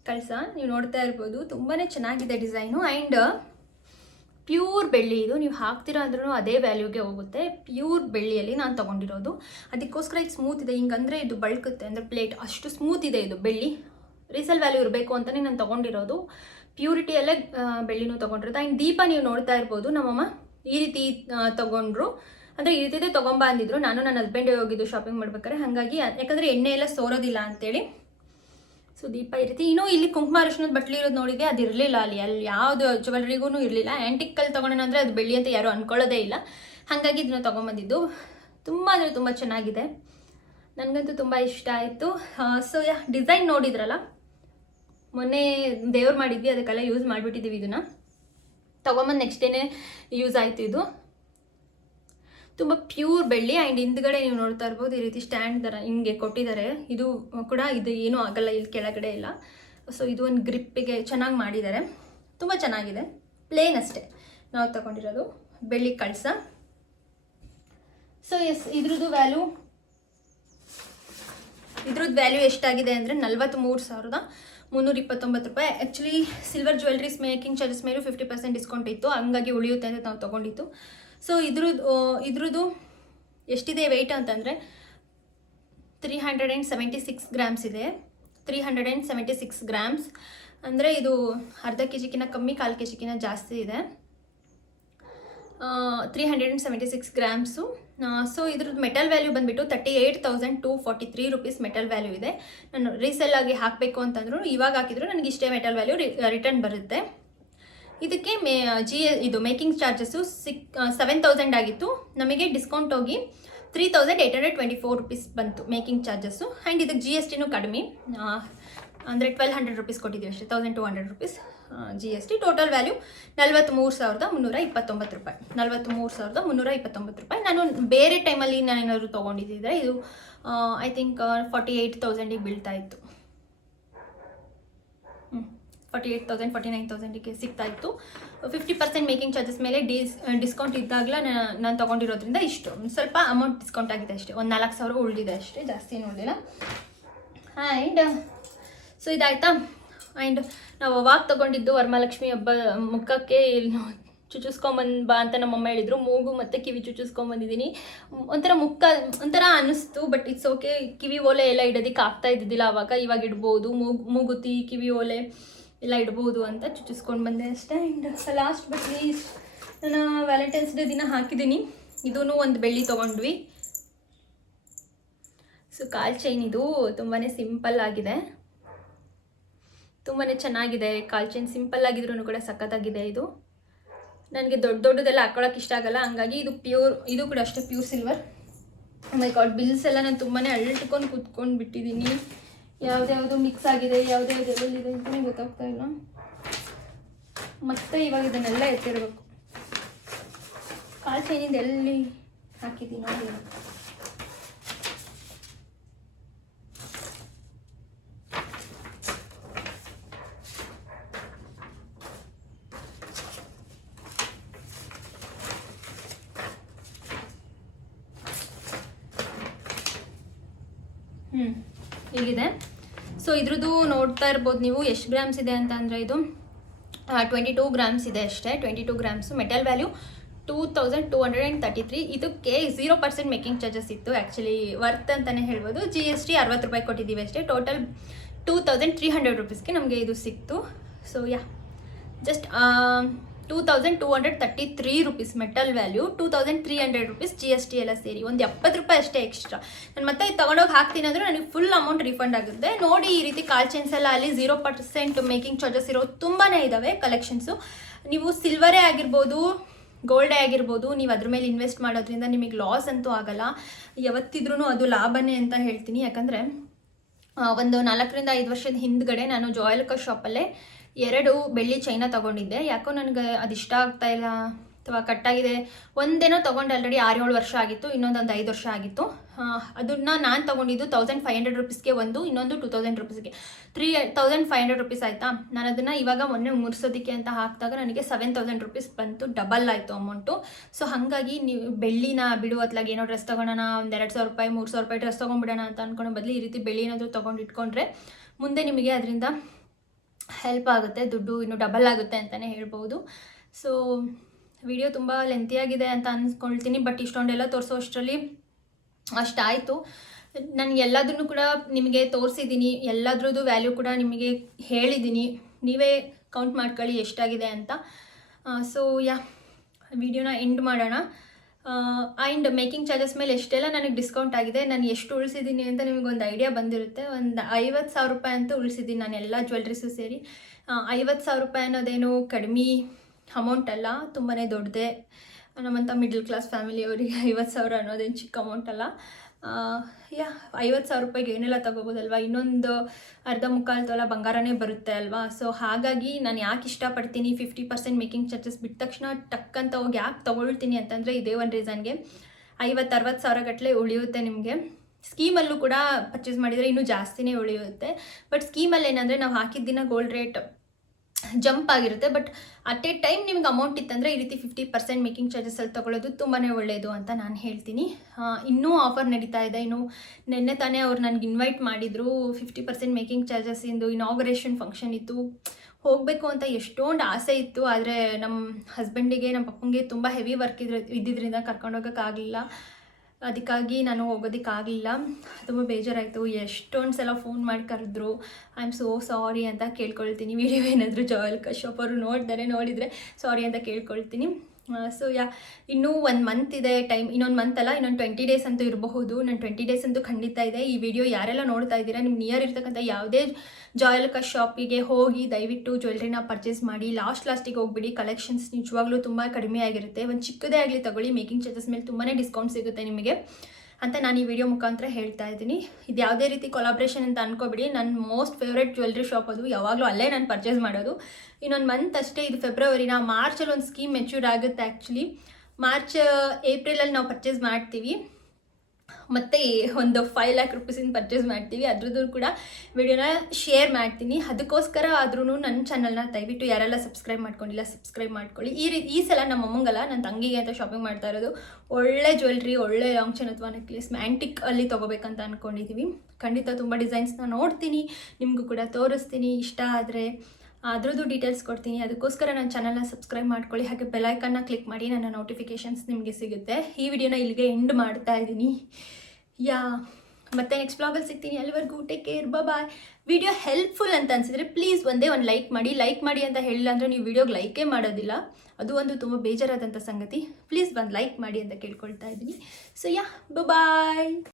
ಕಳಸ ನೀವು ನೋಡ್ತಾ ಇರ್ಬೋದು ತುಂಬಾ ಚೆನ್ನಾಗಿದೆ ಡಿಸೈನು ಆ್ಯಂಡ್ ಪ್ಯೂರ್ ಬೆಳ್ಳಿ ಇದು. ನೀವು ಹಾಕ್ತಿರೋ ಅಂದ್ರೂ ಅದೇ ವ್ಯಾಲ್ಯೂಗೆ ಹೋಗುತ್ತೆ. ಪ್ಯೂರ್ ಬೆಳ್ಳಿಯಲ್ಲಿ ನಾನು ತೊಗೊಂಡಿರೋದು. ಅದಕ್ಕೋಸ್ಕರ ಇದು ಸ್ಮೂತ್ ಇದೆ. ಹಿಂಗಂದರೆ ಇದು ಬಳ್ಕುತ್ತೆ. ಅಂದರೆ ಪ್ಲೇಟ್ ಅಷ್ಟು ಸ್ಮೂತ್ ಇದೆ ಇದು ಬೆಳ್ಳಿ. ರೀಸೇಲ್ ವ್ಯಾಲ್ಯೂ ಇರಬೇಕು ಅಂತಲೇ ನಾನು ತೊಗೊಂಡಿರೋದು. ಪ್ಯೂರಿಟಿಯಲ್ಲೇ ಬೆಳ್ಳಿನೂ ತೊಗೊಂಡಿರೋದು. ಆ್ಯಂಡ್ ದೀಪ ನೀವು ನೋಡ್ತಾ ಇರ್ಬೋದು. ನಮ್ಮಮ್ಮ ಈ ರೀತಿ ತೊಗೊಂಡ್ರು. ಅಂದರೆ ಈ ತೊಗೊಂಬ ಅಂದಿದ್ರು. ನಾನು ನನ್ನ ಹಸ್ಬೆಂಡೇ ಹೋಗಿದ್ದು ಶಾಪಿಂಗ್ ಮಾಡ್ಬೇಕಾದ್ರೆ. ಹಾಗಾಗಿ, ಯಾಕಂದರೆ ಎಣ್ಣೆ ಎಲ್ಲ ಸೋರೋದಿಲ್ಲ ಅಂತೇಳಿ. ಸೊ ದೀಪ ಈ ರೀತಿ. ಇನ್ನೂ ಇಲ್ಲಿ ಕುಂಕುಮ ಅರಿಶಿನದ ಬಟ್ಲಿ ಇರೋದು ನೋಡಿದೆ ಅದು ಇರಲಿಲ್ಲ ಅಲ್ಲಿ. ಅಲ್ಲಿ ಯಾವುದು ಜ್ಯುವೆಲ್ರಿಗೂ ಇರಲಿಲ್ಲ. ಆ್ಯಂಟಿಕ್ಕಲ್ಲಿ ತೊಗೊಳೋಣ ಅಂದರೆ ಅದು ಬೆಳ್ಳಿ ಅಂತ ಯಾರೂ ಅನ್ಕೊಳ್ಳೋದೇ ಇಲ್ಲ. ಹಾಗಾಗಿ ಇದನ್ನ ತೊಗೊಂಬಂದಿದ್ದು. ತುಂಬ ಅಂದರೆ ತುಂಬ ಚೆನ್ನಾಗಿದೆ. ನನಗಂತೂ ತುಂಬ ಇಷ್ಟ ಆಯಿತು. ಸೊ ಯಾ ಡಿಸೈನ್ ನೋಡಿದ್ರಲ್ಲ? ಮೊನ್ನೆ ದೇವ್ರು ಮಾಡಿದ್ವಿ. ಅದಕ್ಕೆಲ್ಲ ಯೂಸ್ ಮಾಡಿಬಿಟ್ಟಿದ್ದೀವಿ ಇದನ್ನು. ತೊಗೊಂಬಂದು ನೆಕ್ಸ್ಟ್ ಡೇನೇ ಯೂಸ್ ಆಯಿತು ಇದು. ತುಂಬ ಪ್ಯೂರ್ ಬೆಳ್ಳಿ ಆ್ಯಂಡ್ ಹಿಂದ್ಗಡೆ ನೀವು ನೋಡ್ತಾ ಇರ್ಬೋದು ಈ ರೀತಿ ಸ್ಟ್ಯಾಂಡ್ ಥರ ಹಿಂಗೆ ಕೊಟ್ಟಿದ್ದಾರೆ. ಇದು ಕೂಡ ಇದು ಏನೂ ಆಗಲ್ಲ, ಇಲ್ಲಿ ಕೆಳಗಡೆ ಇಲ್ಲ. ಸೊ ಇದು ಒಂದು ಗ್ರಿಪ್ಪಿಗೆ ಚೆನ್ನಾಗಿ ಮಾಡಿದ್ದಾರೆ. ತುಂಬ ಚೆನ್ನಾಗಿದೆ. ಪ್ಲೇನ್ ಅಷ್ಟೇ. ನಾವು ತಗೊಂಡಿರೋದು ಬೆಳ್ಳಿ ಕಳಸ. ಸೊ ಎಸ್ ಇದ್ರದ್ದು ವ್ಯಾಲ್ಯೂ ಇದ್ರದ್ದು ವ್ಯಾಲ್ಯೂ ಎಷ್ಟಾಗಿದೆ ಅಂದರೆ ನಲ್ವತ್ತ್ಮೂರು ಸಾವಿರದ ಮುನ್ನೂರ ಇಪ್ಪತ್ತೊಂಬತ್ತು ರೂಪಾಯಿ. Actually silver jewelleries making charges ಮೇಲೂ ಫಿಫ್ಟಿ ಪರ್ಸೆಂಟ್ ಡಿಸ್ಕೌಂಟ್ ಇತ್ತು. ಹಂಗಾಗಿ ಉಳಿಯುತ್ತೆ ಅಂತ ನಾವು ತೊಗೊಂಡಿತ್ತು ಸೊ ಇದ್ರದ್ದು ಇದ್ರದ್ದು ಎಷ್ಟಿದೆ ವೆಯ್ಟ್ ಅಂತಂದರೆ three hundred and seventy six grams ಇದೆ. Three hundred and seventy six grams ಅಂದರೆ ಇದು ಅರ್ಧ ಕೆ ಜಿಗಿನ ಕಮ್ಮಿ, ಕಾಲು ಕೆ ಜಿಗಿನ ಜಾಸ್ತಿ ಇದೆ. Three hundred and seventy six grams so ಇದ್ರದ್ದು ಮೆಟಲ್ ವ್ಯಾಲ್ಯೂ ಬಂದುಬಿಟ್ಟು thirty eight thousand two forty three rupees metal value ಇದೆ. ನಾನು ರೀಸೆಲ್ ಆಗಿ ಹಾಕಬೇಕು ಅಂತಂದ್ರು ಇವಾಗ ಹಾಕಿದ್ರು ನನಗೆ ಇಷ್ಟೇ ಮೆಟಲ್ ವ್ಯಾಲ್ಯೂ ರಿಟರ್ನ್ ಬರುತ್ತೆ. ಇದಕ್ಕೆ ಮೇ ಜಿ ಇದು making charges six seven thousand ಆಗಿತ್ತು. ನಮಗೆ ಡಿಸ್ಕೌಂಟ್ ಹೋಗಿ three thousand eight hundred twenty four rupees ಬಂತು ಮೇಕಿಂಗ್ ಚಾರ್ಜಸ್ಸು ಆ್ಯಂಡ್ ಇದಕ್ಕೆ ಜಿ ಎಸ್ ಟಿನೂ ಕಡಿಮೆ. ಅಂದರೆ ಟ್ವೆಲ್ ಹಂಡ್ರೆಡ್ ರುಪೀಸ್ ಕೊಟ್ಟಿದ್ದೀವಿ ಅಷ್ಟೇ thousand two hundred rupees G S T total value ನಲ್ವತ್ತ್ಮೂರು ಸಾವಿರದ ಮುನ್ನೂರ ಇಪ್ಪತ್ತೊಂಬತ್ತು ರೂಪಾಯಿ. ನಲ್ವತ್ತ್ಮೂರು ಸಾವಿರದ ಮುನ್ನೂರ ಇಪ್ಪತ್ತೊಂಬತ್ತು ರೂಪಾಯಿ. ನಾನು ಬೇರೆ ಟೈಮಲ್ಲಿ ನಾನು ಏನಾದರೂ ತೊಗೊಂಡಿದ್ದಿದ್ರೆ ಇದು ಐ ಥಿಂಕ್ ಫಾರ್ಟಿ ಏಯ್ಟ್ ತೌಸಂಡಿಗೆ ಬೀಳ್ತಾ ಇತ್ತು. Forty eight thousand forty nine ತೌಸಂಡಿಗೆ ಸಿಗ್ತಾ ಇತ್ತು. ಫಿಫ್ಟಿ ಪರ್ಸೆಂಟ್ ಮೇಕಿಂಗ್ ಚಾರ್ಜಸ್ ಮೇಲೆ ಡಿಸ್ ಡಿಸ್ಕೌಂಟ್ ಇದ್ದಾಗಲ ನಾನು ತೊಗೊಂಡಿರೋದ್ರಿಂದ ಇಷ್ಟು. ಸ್ವಲ್ಪ ಅಮೌಂಟ್ ಡಿಸ್ಕೌಂಟ್ ಆಗಿದೆ ಅಷ್ಟೇ. ಒಂದು ನಾಲ್ಕು ಸಾವಿರ ಉಳಿದಿದೆ ಅಷ್ಟೇ, ಜಾಸ್ತಿ ಉಳಿದಿಲ್ಲ. And so ಇದಾಯ್ತಾ? ಆ್ಯಂಡ್ ನಾವು ಅವಾಗ ತೊಗೊಂಡಿದ್ದು ವರಮಹಾಲಕ್ಷ್ಮಿ ಹಬ್ಬ ಮುಖಕ್ಕೆ ಚುಚ್ಚಿಸ್ಕೊಂಬಂದು ಬಾ ಅಂತ ನಮ್ಮಮ್ಮ ಹೇಳಿದ್ರು. ಮೂಗು ಮತ್ತು ಕಿವಿ ಚುಚ್ಚಿಸ್ಕೊಂಬಂದಿದ್ದೀನಿ. ಒಂಥರ ಮುಖ, ಒಂಥರ ಅನ್ನಿಸ್ತು ಬಟ್ ಇಟ್ಸ್ ಓಕೆ ಕಿವಿ ಓಲೆ ಎಲ್ಲ ಇಡೋದಕ್ಕೆ ಆಗ್ತಾ ಇದ್ದಿದ್ದಿಲ್ಲ ಆವಾಗ ಇವಾಗ ಇಡ್ಬೋದು. ಮೂಗು ಮೂಗುತಿ ಕಿವಿ ಓಲೆ. ಎಲ್ಲ ಇಡ್ಬೋದು ಅಂತ ಚುಚ್ಚಿಸ್ಕೊಂಡು ಬಂದೆ ಅಷ್ಟೇ. ಆ್ಯಂಡ್ ಲಾಸ್ಟ್ ಬಟ್ ಲೀಸ್ಟ್ ನಾನು ವ್ಯಾಲೆಂಟೈನ್ಸ್ ಡೇ ದಿನ ಹಾಕಿದ್ದೀನಿ. ಇದೂ ಒಂದು ಬೆಳ್ಳಿ ತೊಗೊಂಡ್ವಿ. ಸೊ ಕಾಲ್ ಚೈನ್ ಇದು ತುಂಬಾ ಸಿಂಪಲ್ ಆಗಿದೆ. ತುಂಬಾ ಚೆನ್ನಾಗಿದೆ ಕಾಲ್ ಚೈನ್ ಸಿಂಪಲ್ ಆಗಿದ್ರು ಕೂಡ ಸಖತ್ತಾಗಿದೆ ಇದು. ನನಗೆ ದೊಡ್ಡ ದೊಡ್ಡದೆಲ್ಲ ಹಾಕೊಳ್ಳೋಕೆ ಇಷ್ಟ ಆಗಲ್ಲ. ಹಂಗಾಗಿ ಇದು ಪ್ಯೂರ್ ಇದು ಕೂಡ ಅಷ್ಟೇ pure silver my God bills ಎಲ್ಲ ನಾನು ತುಂಬಾ ಅಳ್ಟ್ಕೊಂಡು ಕೂತ್ಕೊಂಡು ಬಿಟ್ಟಿದ್ದೀನಿ ಯಾವ್ದ್ಯಾವುದು ಮಿಕ್ಸ್ ಆಗಿದೆ ಯಾವ್ದ್ಯಾವ್ದು ಎಲ್ಲೆಲ್ಲಿದೆ ಅಂತಲೇ ಗೊತ್ತಾಗ್ತಾ ಇಲ್ಲ. ಮತ್ತೆ ಇವಾಗ ಇದನ್ನೆಲ್ಲ ಎತ್ತಿರಬೇಕು. ಕಾಲ್ ಚೈನಿಂದ ಎಲ್ಲಿ ಹಾಕಿದ್ದೀನಿ ನೋಡಿ ಹ್ಞೂ ಇಲ್ಲಿದೆ ಸೊ ಇದ್ರದ್ದು ನೋಡ್ತಾ ಇರ್ಬೋದು ನೀವು, ಎಷ್ಟು ಗ್ರಾಮ್ಸ್ ಇದೆ ಅಂತ ಅಂದರೆ ಇದು? ಟ್ವೆಂಟಿ ಟೂ ಗ್ರಾಮ್ಸ್ ಇದೆ ಅಷ್ಟೇ. Twenty two grams metal value two thousand two hundred and thirty three ಇದಕ್ಕೆ ಝೀರೋ ಪರ್ಸೆಂಟ್ ಮೇಕಿಂಗ್ ಚಾರ್ಜಸ್ ಇತ್ತು. ಆ್ಯಕ್ಚುಲಿ ವರ್ತ್ ಅಂತಲೇ ಹೇಳ್ಬೋದು. ಜಿ ಎಸ್ ಟಿ ಅರವತ್ತು ರೂಪಾಯಿ ಕೊಟ್ಟಿದ್ದೀವಿ ಅಷ್ಟೇ. Total two thousand three hundred ರುಪೀಸ್ಗೆ ನಮಗೆ ಇದು ಸಿಕ್ತು. So yeah just two thousand two hundred thirty three rupees metal value two thousand three hundred rupees G S T ಎಲ್ಲ ಸೇರಿ, ಒಂದು ಎಪ್ಪತ್ತು ರೂಪಾಯಿ ಅಷ್ಟೇ ಎಕ್ಸ್ಟ್ರಾ ನಾನು ಮತ್ತೆ ಇದು ತೊಗೊಂಡೋಗಿ ಹಾಕ್ತೀನಿ ಅಂದರೆ ನನಗೆ ಫುಲ್ ಅಮೌಂಟ್ ರಿಫಂಡ್ ಆಗುತ್ತೆ. ನೋಡಿ ಈ ರೀತಿ ಕಾಲ್ ಚೈನ್ಸ್ ಎಲ್ಲ ಅಲ್ಲಿ ಝೀರೋ ಪರ್ಸೆಂಟ್ ಮೇಕಿಂಗ್ ಚಾರ್ಜಸ್ ಇರೋ ತುಂಬಾ ಇದ್ದಾವೆ ಕಲೆಕ್ಷನ್ಸು ನೀವು ಸಿಲ್ವರೇ ಆಗಿರ್ಬೋದು ಗೋಲ್ಡೇ ಆಗಿರ್ಬೋದು, ನೀವು ಅದ್ರ ಮೇಲೆ ಇನ್ವೆಸ್ಟ್ ಮಾಡೋದ್ರಿಂದ ನಿಮಗೆ ಲಾಸ್ ಅಂತೂ ಆಗಲ್ಲ. ಯಾವತ್ತಿದ್ರೂ ಅದು ಲಾಭನೇ ಅಂತ ಹೇಳ್ತೀನಿ. ಯಾಕಂದರೆ ಒಂದು ನಾಲ್ಕರಿಂದ ಐದು ವರ್ಷದ ಹಿಂದ್ಗಡೆ ನಾನು ಜಾಯಲ್ಕ ಶಾಪಲ್ಲೇ ಎರಡು ಬೆಳ್ಳಿ ಚೈನ ತಗೊಂಡಿದ್ದೆ. ಯಾಕೋ ನನಗೆ ಅದು ಇಷ್ಟ ಆಗ್ತಾ ಇಲ್ಲ ಅಥವಾ ಕಟ್ಟಾಗಿದೆ ಒಂದೇನೋ ತೊಗೊಂಡು ಆಲ್ರೆಡಿ ಆರು ಏಳು ವರ್ಷ ಆಗಿತ್ತು, ಇನ್ನೊಂದೊಂದು ಐದು ವರ್ಷ ಆಗಿತ್ತು. ಅದನ್ನ ನಾನು ತೊಗೊಂಡಿದ್ದು ತೌಸಂಡ್ ಫೈವ್ ಹಂಡ್ರೆಡ್ ರುಪೀಸ್ಗೆ ಒಂದು, ಇನ್ನೊಂದು two thousand ರುಪೀಸ್ಗೆ three thousand five hundred rupees ಆಯಿತಾ? ನಾನು ಅದನ್ನು ಇವಾಗ ಮೊನ್ನೆ ಮುರ್ಸೋದಕ್ಕೆ ಅಂತ ಹಾಕಿದಾಗ ನನಗೆ ಸೆವೆನ್ ತೌಸಂಡ್ ರುಪೀಸ್ ಬಂತು ಡಬಲ್ ಆಯಿತು ಅಮೌಂಟು ಸೊ ಹಾಗಾಗಿ ನೀವು ಬೆಳ್ಳಿನ ಬಿಡು ಅತ್ಲಾಗ ಏನೋ ಡ್ರೆಸ್ ತೊಗೊಳೋಣ, ಒಂದು ಎರಡು ಸಾವಿರ ರೂಪಾಯಿ, ಮೂರು ಸಾವಿರ ರೂಪಾಯಿ ಡ್ರೆಸ್ ತೊಗೊಂಡ್ಬಿಡೋಣ ಅಂತ ಅಂದ್ಕೊಂಡು ಬದಲು ಈ ರೀತಿ ಬೆಳ್ಳಿ ಏನಾದರೂ ತೊಗೊಂಡು ಇಟ್ಕೊಂಡ್ರೆ, ಮುಂದೆ ನಿಮಗೆ ಅದರಿಂದ ಹೆಲ್ಪ್ ಆಗುತ್ತೆ, ದುಡ್ಡು ಇನ್ನು ಡಬಲ್ ಆಗುತ್ತೆ ಅಂತಲೇ ಹೇಳ್ಬೋದು. ಸೊ ವಿಡಿಯೋ ತುಂಬ ಲೆಂತಿಯಾಗಿದೆ ಅಂತ ಅನ್ಸ್ಕೊಳ್ತೀನಿ ಬಟ್ ಇಷ್ಟೊಂದೆಲ್ಲ ತೋರಿಸೋ ಅಷ್ಟರಲ್ಲಿ ಅಷ್ಟಾಯಿತು. ನಾನು ಎಲ್ಲದನ್ನು ಕೂಡ ನಿಮಗೆ ತೋರಿಸಿದ್ದೀನಿ, ಎಲ್ಲದ್ರದ್ದು ವ್ಯಾಲ್ಯೂ ಕೂಡ ನಿಮಗೆ ಹೇಳಿದ್ದೀನಿ. ನೀವೇ ಕೌಂಟ್ ಮಾಡ್ಕೊಳ್ಳಿ ಎಷ್ಟಾಗಿದೆ ಅಂತ. ಸೊ ಯಾ ವಿಡಿಯೋನ ಎಂಡ್ ಮಾಡೋಣ. ಆ್ಯಂಡ್ ಮೇಕಿಂಗ್ ಚಾರ್ಜಸ್ ಮೇಲೆ ಎಷ್ಟೆಲ್ಲ ನನಗೆ ಡಿಸ್ಕೌಂಟ್ ಆಗಿದೆ, ನಾನು ಎಷ್ಟು ಉಳಿಸಿದ್ದೀನಿ ಅಂತ ನಿಮಗೆ ಒಂದು ಐಡಿಯಾ ಬಂದಿರುತ್ತೆ. ಒಂದು ಐವತ್ತು ಸಾವಿರ ರೂಪಾಯಿ ಅಂತೂ ಉಳಿಸಿದ್ದೀನಿ ನಾನು ಎಲ್ಲ ಜ್ಯುವೆಲ್ರೀಸು ಸೇರಿ. ಐವತ್ತು ಸಾವಿರ ರೂಪಾಯಿ ಅನ್ನೋದೇನು ಕಡಿಮೆ ಅಮೌಂಟ್ ಅಲ್ಲ ತುಂಬಾ ದೊಡ್ಡದೇ. ನಮ್ಮಂಥ ಮಿಡ್ಲ್ ಕ್ಲಾಸ್ ಫ್ಯಾಮಿಲಿಯವರಿಗೆ ಐವತ್ತು ಸಾವಿರ ಅನ್ನೋದೇನು ಚಿಕ್ಕ ಅಮೌಂಟ್ ಅಲ್ಲ. ಯಾ, ಐವತ್ತು ಸಾವಿರ ರೂಪಾಯಿಗೆ ಏನೆಲ್ಲ ತಗೋಬೋದಲ್ವಾ? ಇನ್ನೊಂದು ಅರ್ಧ ಮುಕ್ಕಾಲು ತೊಲ ಬಂಗಾರನೇ ಬರುತ್ತೆ ಅಲ್ವಾ? ಸೊ ಹಾಗಾಗಿ ನಾನು ಯಾಕೆ ಇಷ್ಟಪಡ್ತೀನಿ ಫಿಫ್ಟಿ ಪರ್ಸೆಂಟ್ ಮೇಕಿಂಗ್ ಚಾರ್ಜಸ್ ಬಿಟ್ಟ ತಕ್ಷಣ ಟಕ್ ಅಂತ ಹೋಗಿ ಯಾಕೆ ತೊಗೊಳ್ತೀನಿ ಅಂತಂದರೆ ಇದೇ ಒಂದು ರೀಸನ್ಗೆ ಐವತ್ತು, ಅರವತ್ತು ಸಾವಿರ ಗಟ್ಟಲೆ ಉಳಿಯುತ್ತೆ ನಿಮಗೆ. ಸ್ಕೀಮಲ್ಲೂ ಕೂಡ ಪರ್ಚೇಸ್ ಮಾಡಿದರೆ ಇನ್ನೂ ಜಾಸ್ತಿನೇ ಉಳಿಯುತ್ತೆ. ಬಟ್ ಸ್ಕೀಮಲ್ಲಿ ಏನಂದರೆ ನಾವು ಹಾಕಿದ್ದಿನ ಗೋಲ್ಡ್ ರೇಟ್ ಜಂಪ್ ಆಗಿರುತ್ತೆ, ಬಟ್ ಅಟ್ ಎ ಟೈಮ್ ನಿಮ್ಗೆ ಅಮೌಂಟ್ ಇತ್ತಂದರೆ ಈ ರೀತಿ ಫಿಫ್ಟಿ ಪರ್ಸೆಂಟ್ ಮೇಕಿಂಗ್ ಚಾರ್ಜಸಲ್ಲಿ ತೊಗೊಳ್ಳೋದು ತುಂಬಾ ಒಳ್ಳೆಯದು ಅಂತ ನಾನು ಹೇಳ್ತೀನಿ. ಇನ್ನೂ ಆಫರ್ ನಡೀತಾ ಇದೆ. ಇನ್ನು ನಿನ್ನೆ ತಾನೇ ಅವ್ರು ನನಗೆ ಇನ್ವೈಟ್ ಮಾಡಿದರು. ಫಿಫ್ಟಿ ಪರ್ಸೆಂಟ್ ಮೇಕಿಂಗ್ ಚಾರ್ಜಸ್ ಇಂದು ಇನಾಗ್ರೇಷನ್ ಫಂಕ್ಷನ್ ಇತ್ತು. ಹೋಗಬೇಕು ಅಂತ ಎಷ್ಟೊಂದು ಆಸೆ ಇತ್ತು, ಆದರೆ ನಮ್ಮ ಹಸ್ಬೆಂಡಿಗೆ ನಮ್ಮ ಪಪ್ಪಂಗೆ ತುಂಬ ಹೆವಿ ವರ್ಕ್ ಇದ್ರ ಇದ್ದಿದ್ದರಿಂದ ಕರ್ಕೊಂಡು ಹೋಗೋಕ್ಕಾಗಲಿಲ್ಲ. ಅದಕ್ಕಾಗಿ ನಾನು ಹೋಗೋದಕ್ಕಾಗಲಿಲ್ಲ ತುಂಬ ಬೇಜಾರಾಯಿತು. ಎಷ್ಟೊಂದು ಸಲ ಫೋನ್ ಮಾಡಿ ಕರೆದ್ರು. ಐ ಆಮ್ ಸೋ ಸಾರಿ ಅಂತ ಕೇಳ್ಕೊಳ್ತೀನಿ. ವಿಡಿಯೋ ಏನಾದರೂ ಜಾಯಲ್ ಕಶ್ಯಪ್ ಅವರು ನೋಡ್ತಾರೆ, ನೋಡಿದರೆ ಸಾರಿ ಅಂತ ಕೇಳ್ಕೊಳ್ತೀನಿ. ಸೊ ಯಾ ಇನ್ನೂ ಒಂದು ಮಂತ್ ಇದೆ ಟೈಮ್ ಇನ್ನೊಂದು ಮಂತ್ ಅಲ್ಲ, ಇನ್ನೊಂದು ಟ್ವೆಂಟಿ ಡೇಸ್ ಅಂತೂ ಇರಬಹುದು. ನಾನು ಟ್ವೆಂಟಿ ಡೇಸ್ ಅಂತೂ ಖಂಡಿತ ಇದೆ. ಈ ವಿಡಿಯೋ ಯಾರೆಲ್ಲ ನೋಡ್ತಾ ಇದ್ದೀರಾ ನಿಮ್ಮ ನಿಯರ್ ಇರ್ತಕ್ಕಂಥ ಯಾವುದೇ ಜಾಯಲ್ಕ ಶಾಪಿಗೆ ಹೋಗಿ ದಯವಿಟ್ಟು ಜ್ಯುವೆಲ್ರಿನ ಪರ್ಚೇಸ್ ಮಾಡಿ. ಲಾಸ್ಟ್ ಲಾಸ್ಟಿಗೆ ಹೋಗ್ಬಿಡಿ. ಕಲೆಕ್ಷನ್ಸ್ ನಿಜವಾಗ್ಲೂ ತುಂಬ ಕಡಿಮೆ ಆಗಿರುತ್ತೆ. ಒಂದು ಚಿಕ್ಕದೇ ಆಗಲಿ ತಗೊಳ್ಳಿ. ಮೇಕಿಂಗ್ ಚಾರ್ಜಸ್ ಮೇಲೆ ತುಂಬಾ ಡಿಸ್ಕೌಂಟ್ ಸಿಗುತ್ತೆ ನಿಮಗೆ. ಅಂತ ನಾನು ಈ ವಿಡಿಯೋ ಮುಖಾಂತರ ಹೇಳ್ತಾ ಇದ್ದೀನಿ. ಇದು ಯಾವುದೇ ರೀತಿ ಕೊಲಾಬ್ರೇಷನ್ ಅಂತ ಅನ್ಕೋಬಿಡಿ. ನನ್ನ ಮೋಸ್ಟ್ ಫೇವ್ರೆಟ್ ಜ್ಯುವೆಲ್ರಿ ಶಾಪ್ ಅದು. ಯಾವಾಗಲೂ ಅಲ್ಲೇ ನಾನು ಪರ್ಚೇಸ್ ಮಾಡೋದು. ಇನ್ನೊಂದು ಮಂತ್ ಅಷ್ಟೇ ಇದು ಫೆಬ್ರವರಿನ ಮಾರ್ಚಲ್ಲಿ ಒಂದು ಸ್ಕೀಮ್ ಮೆಚ್ಯೂರ್ ಆಗುತ್ತೆ ಆ್ಯಕ್ಚುಲಿ ಮಾರ್ಚ್ ಏಪ್ರಿಲಲ್ಲಿ ನಾವು ಪರ್ಚೇಸ್ ಮಾಡ್ತೀವಿ. ಮತ್ತು ಒಂದು ಫೈವ್ ಲ್ಯಾಕ್ ರುಪೀಸಿಂದ ಪರ್ಚೇಸ್ ಮಾಡ್ತೀವಿ. ಅದ್ರದ್ದು ಕೂಡ ವಿಡಿಯೋನ ಶೇರ್ ಮಾಡ್ತೀನಿ. ಅದಕ್ಕೋಸ್ಕರ ಆದ್ರೂ ನನ್ನ ಚಾನಲ್ನ ದಯವಿಟ್ಟು ಯಾರೆಲ್ಲ ಸಬ್ಸ್ಕ್ರೈಬ್ ಮಾಡ್ಕೊಂಡಿಲ್ಲ ಸಬ್ಸ್ಕ್ರೈಬ್ ಮಾಡ್ಕೊಳ್ಳಿ. ಈ ರೀತಿ ಈ ಸಲ ನಮ್ಮ ಅಮ್ಮಂಗಲ್ಲ ನನ್ನ ತಂಗಿಗೆ ಅಂತ ಶಾಪಿಂಗ್ ಮಾಡ್ತಾ ಇರೋದು. ಒಳ್ಳೆ ಜ್ಯುವೆಲ್ರಿ ಒಳ್ಳೆ ಲಾಂಗ್ ಚೈನ್ ಅಥವಾ ನೆಕ್ಲೇಸ್ ಮ್ಯಾಂಟಿಕ್ ಅಲ್ಲಿ ತೊಗೋಬೇಕಂತ ಅಂದ್ಕೊಂಡಿದ್ದೀವಿ ಖಂಡಿತ ತುಂಬ ಡಿಸೈನ್ಸ್ನ ನೋಡ್ತೀನಿ. ನಿಮಗೂ ಕೂಡ ತೋರಿಸ್ತೀನಿ. ಇಷ್ಟ ಆದರೆ ಅದ್ರದ್ದು ಡೀಟೇಲ್ಸ್ ಕೊಡ್ತೀನಿ. ಅದಕ್ಕೋಸ್ಕರ ನನ್ನ ಚಾನಲ್ನ ಸಬ್ಸ್ಕ್ರೈಬ್ ಮಾಡ್ಕೊಳ್ಳಿ. ಹಾಗೆ ಬೆಲೈಕನ್ನ ಕ್ಲಿಕ್ ಮಾಡಿ ನನ್ನ ನೋಟಿಫಿಕೇಷನ್ಸ್ ನಿಮಗೆ ಸಿಗುತ್ತೆ. ಈ ವಿಡಿಯೋನ ಇಲ್ಲಿಗೆ ಎಂಡ್ ಮಾಡ್ತಾ ಇದ್ದೀನಿ. ಯಾ, ಮತ್ತೆ ನೆಕ್ಸ್ಟ್ ಬ್ಲಾಗಲ್ಲಿ ಸಿಗ್ತೀನಿ. ಅಲ್ಲಿವರೆಗೂ take care bye video helpful ಅಂತ ಅನ್ಸಿದ್ರೆ ಪ್ಲೀಸ್ ಒಂದೇ ಒಂದು ಲೈಕ್ ಮಾಡಿ. ಲೈಕ್ ಮಾಡಿ ಅಂತ ಹೇಳಿಲ್ಲ ಅಂದರೆ ನೀವು ವಿಡಿಯೋಗೆ ಲೈಕೇ ಮಾಡೋದಿಲ್ಲ. ಅದು ಒಂದು ತುಂಬ ಬೇಜಾರಾದಂಥ ಸಂಗತಿ. ಪ್ಲೀಸ್ ಒಂದು ಲೈಕ್ ಮಾಡಿ ಅಂತ ಕೇಳ್ಕೊಳ್ತಾ ಇದ್ದೀನಿ. ಸೊ ಯಾ ಬಾಯ್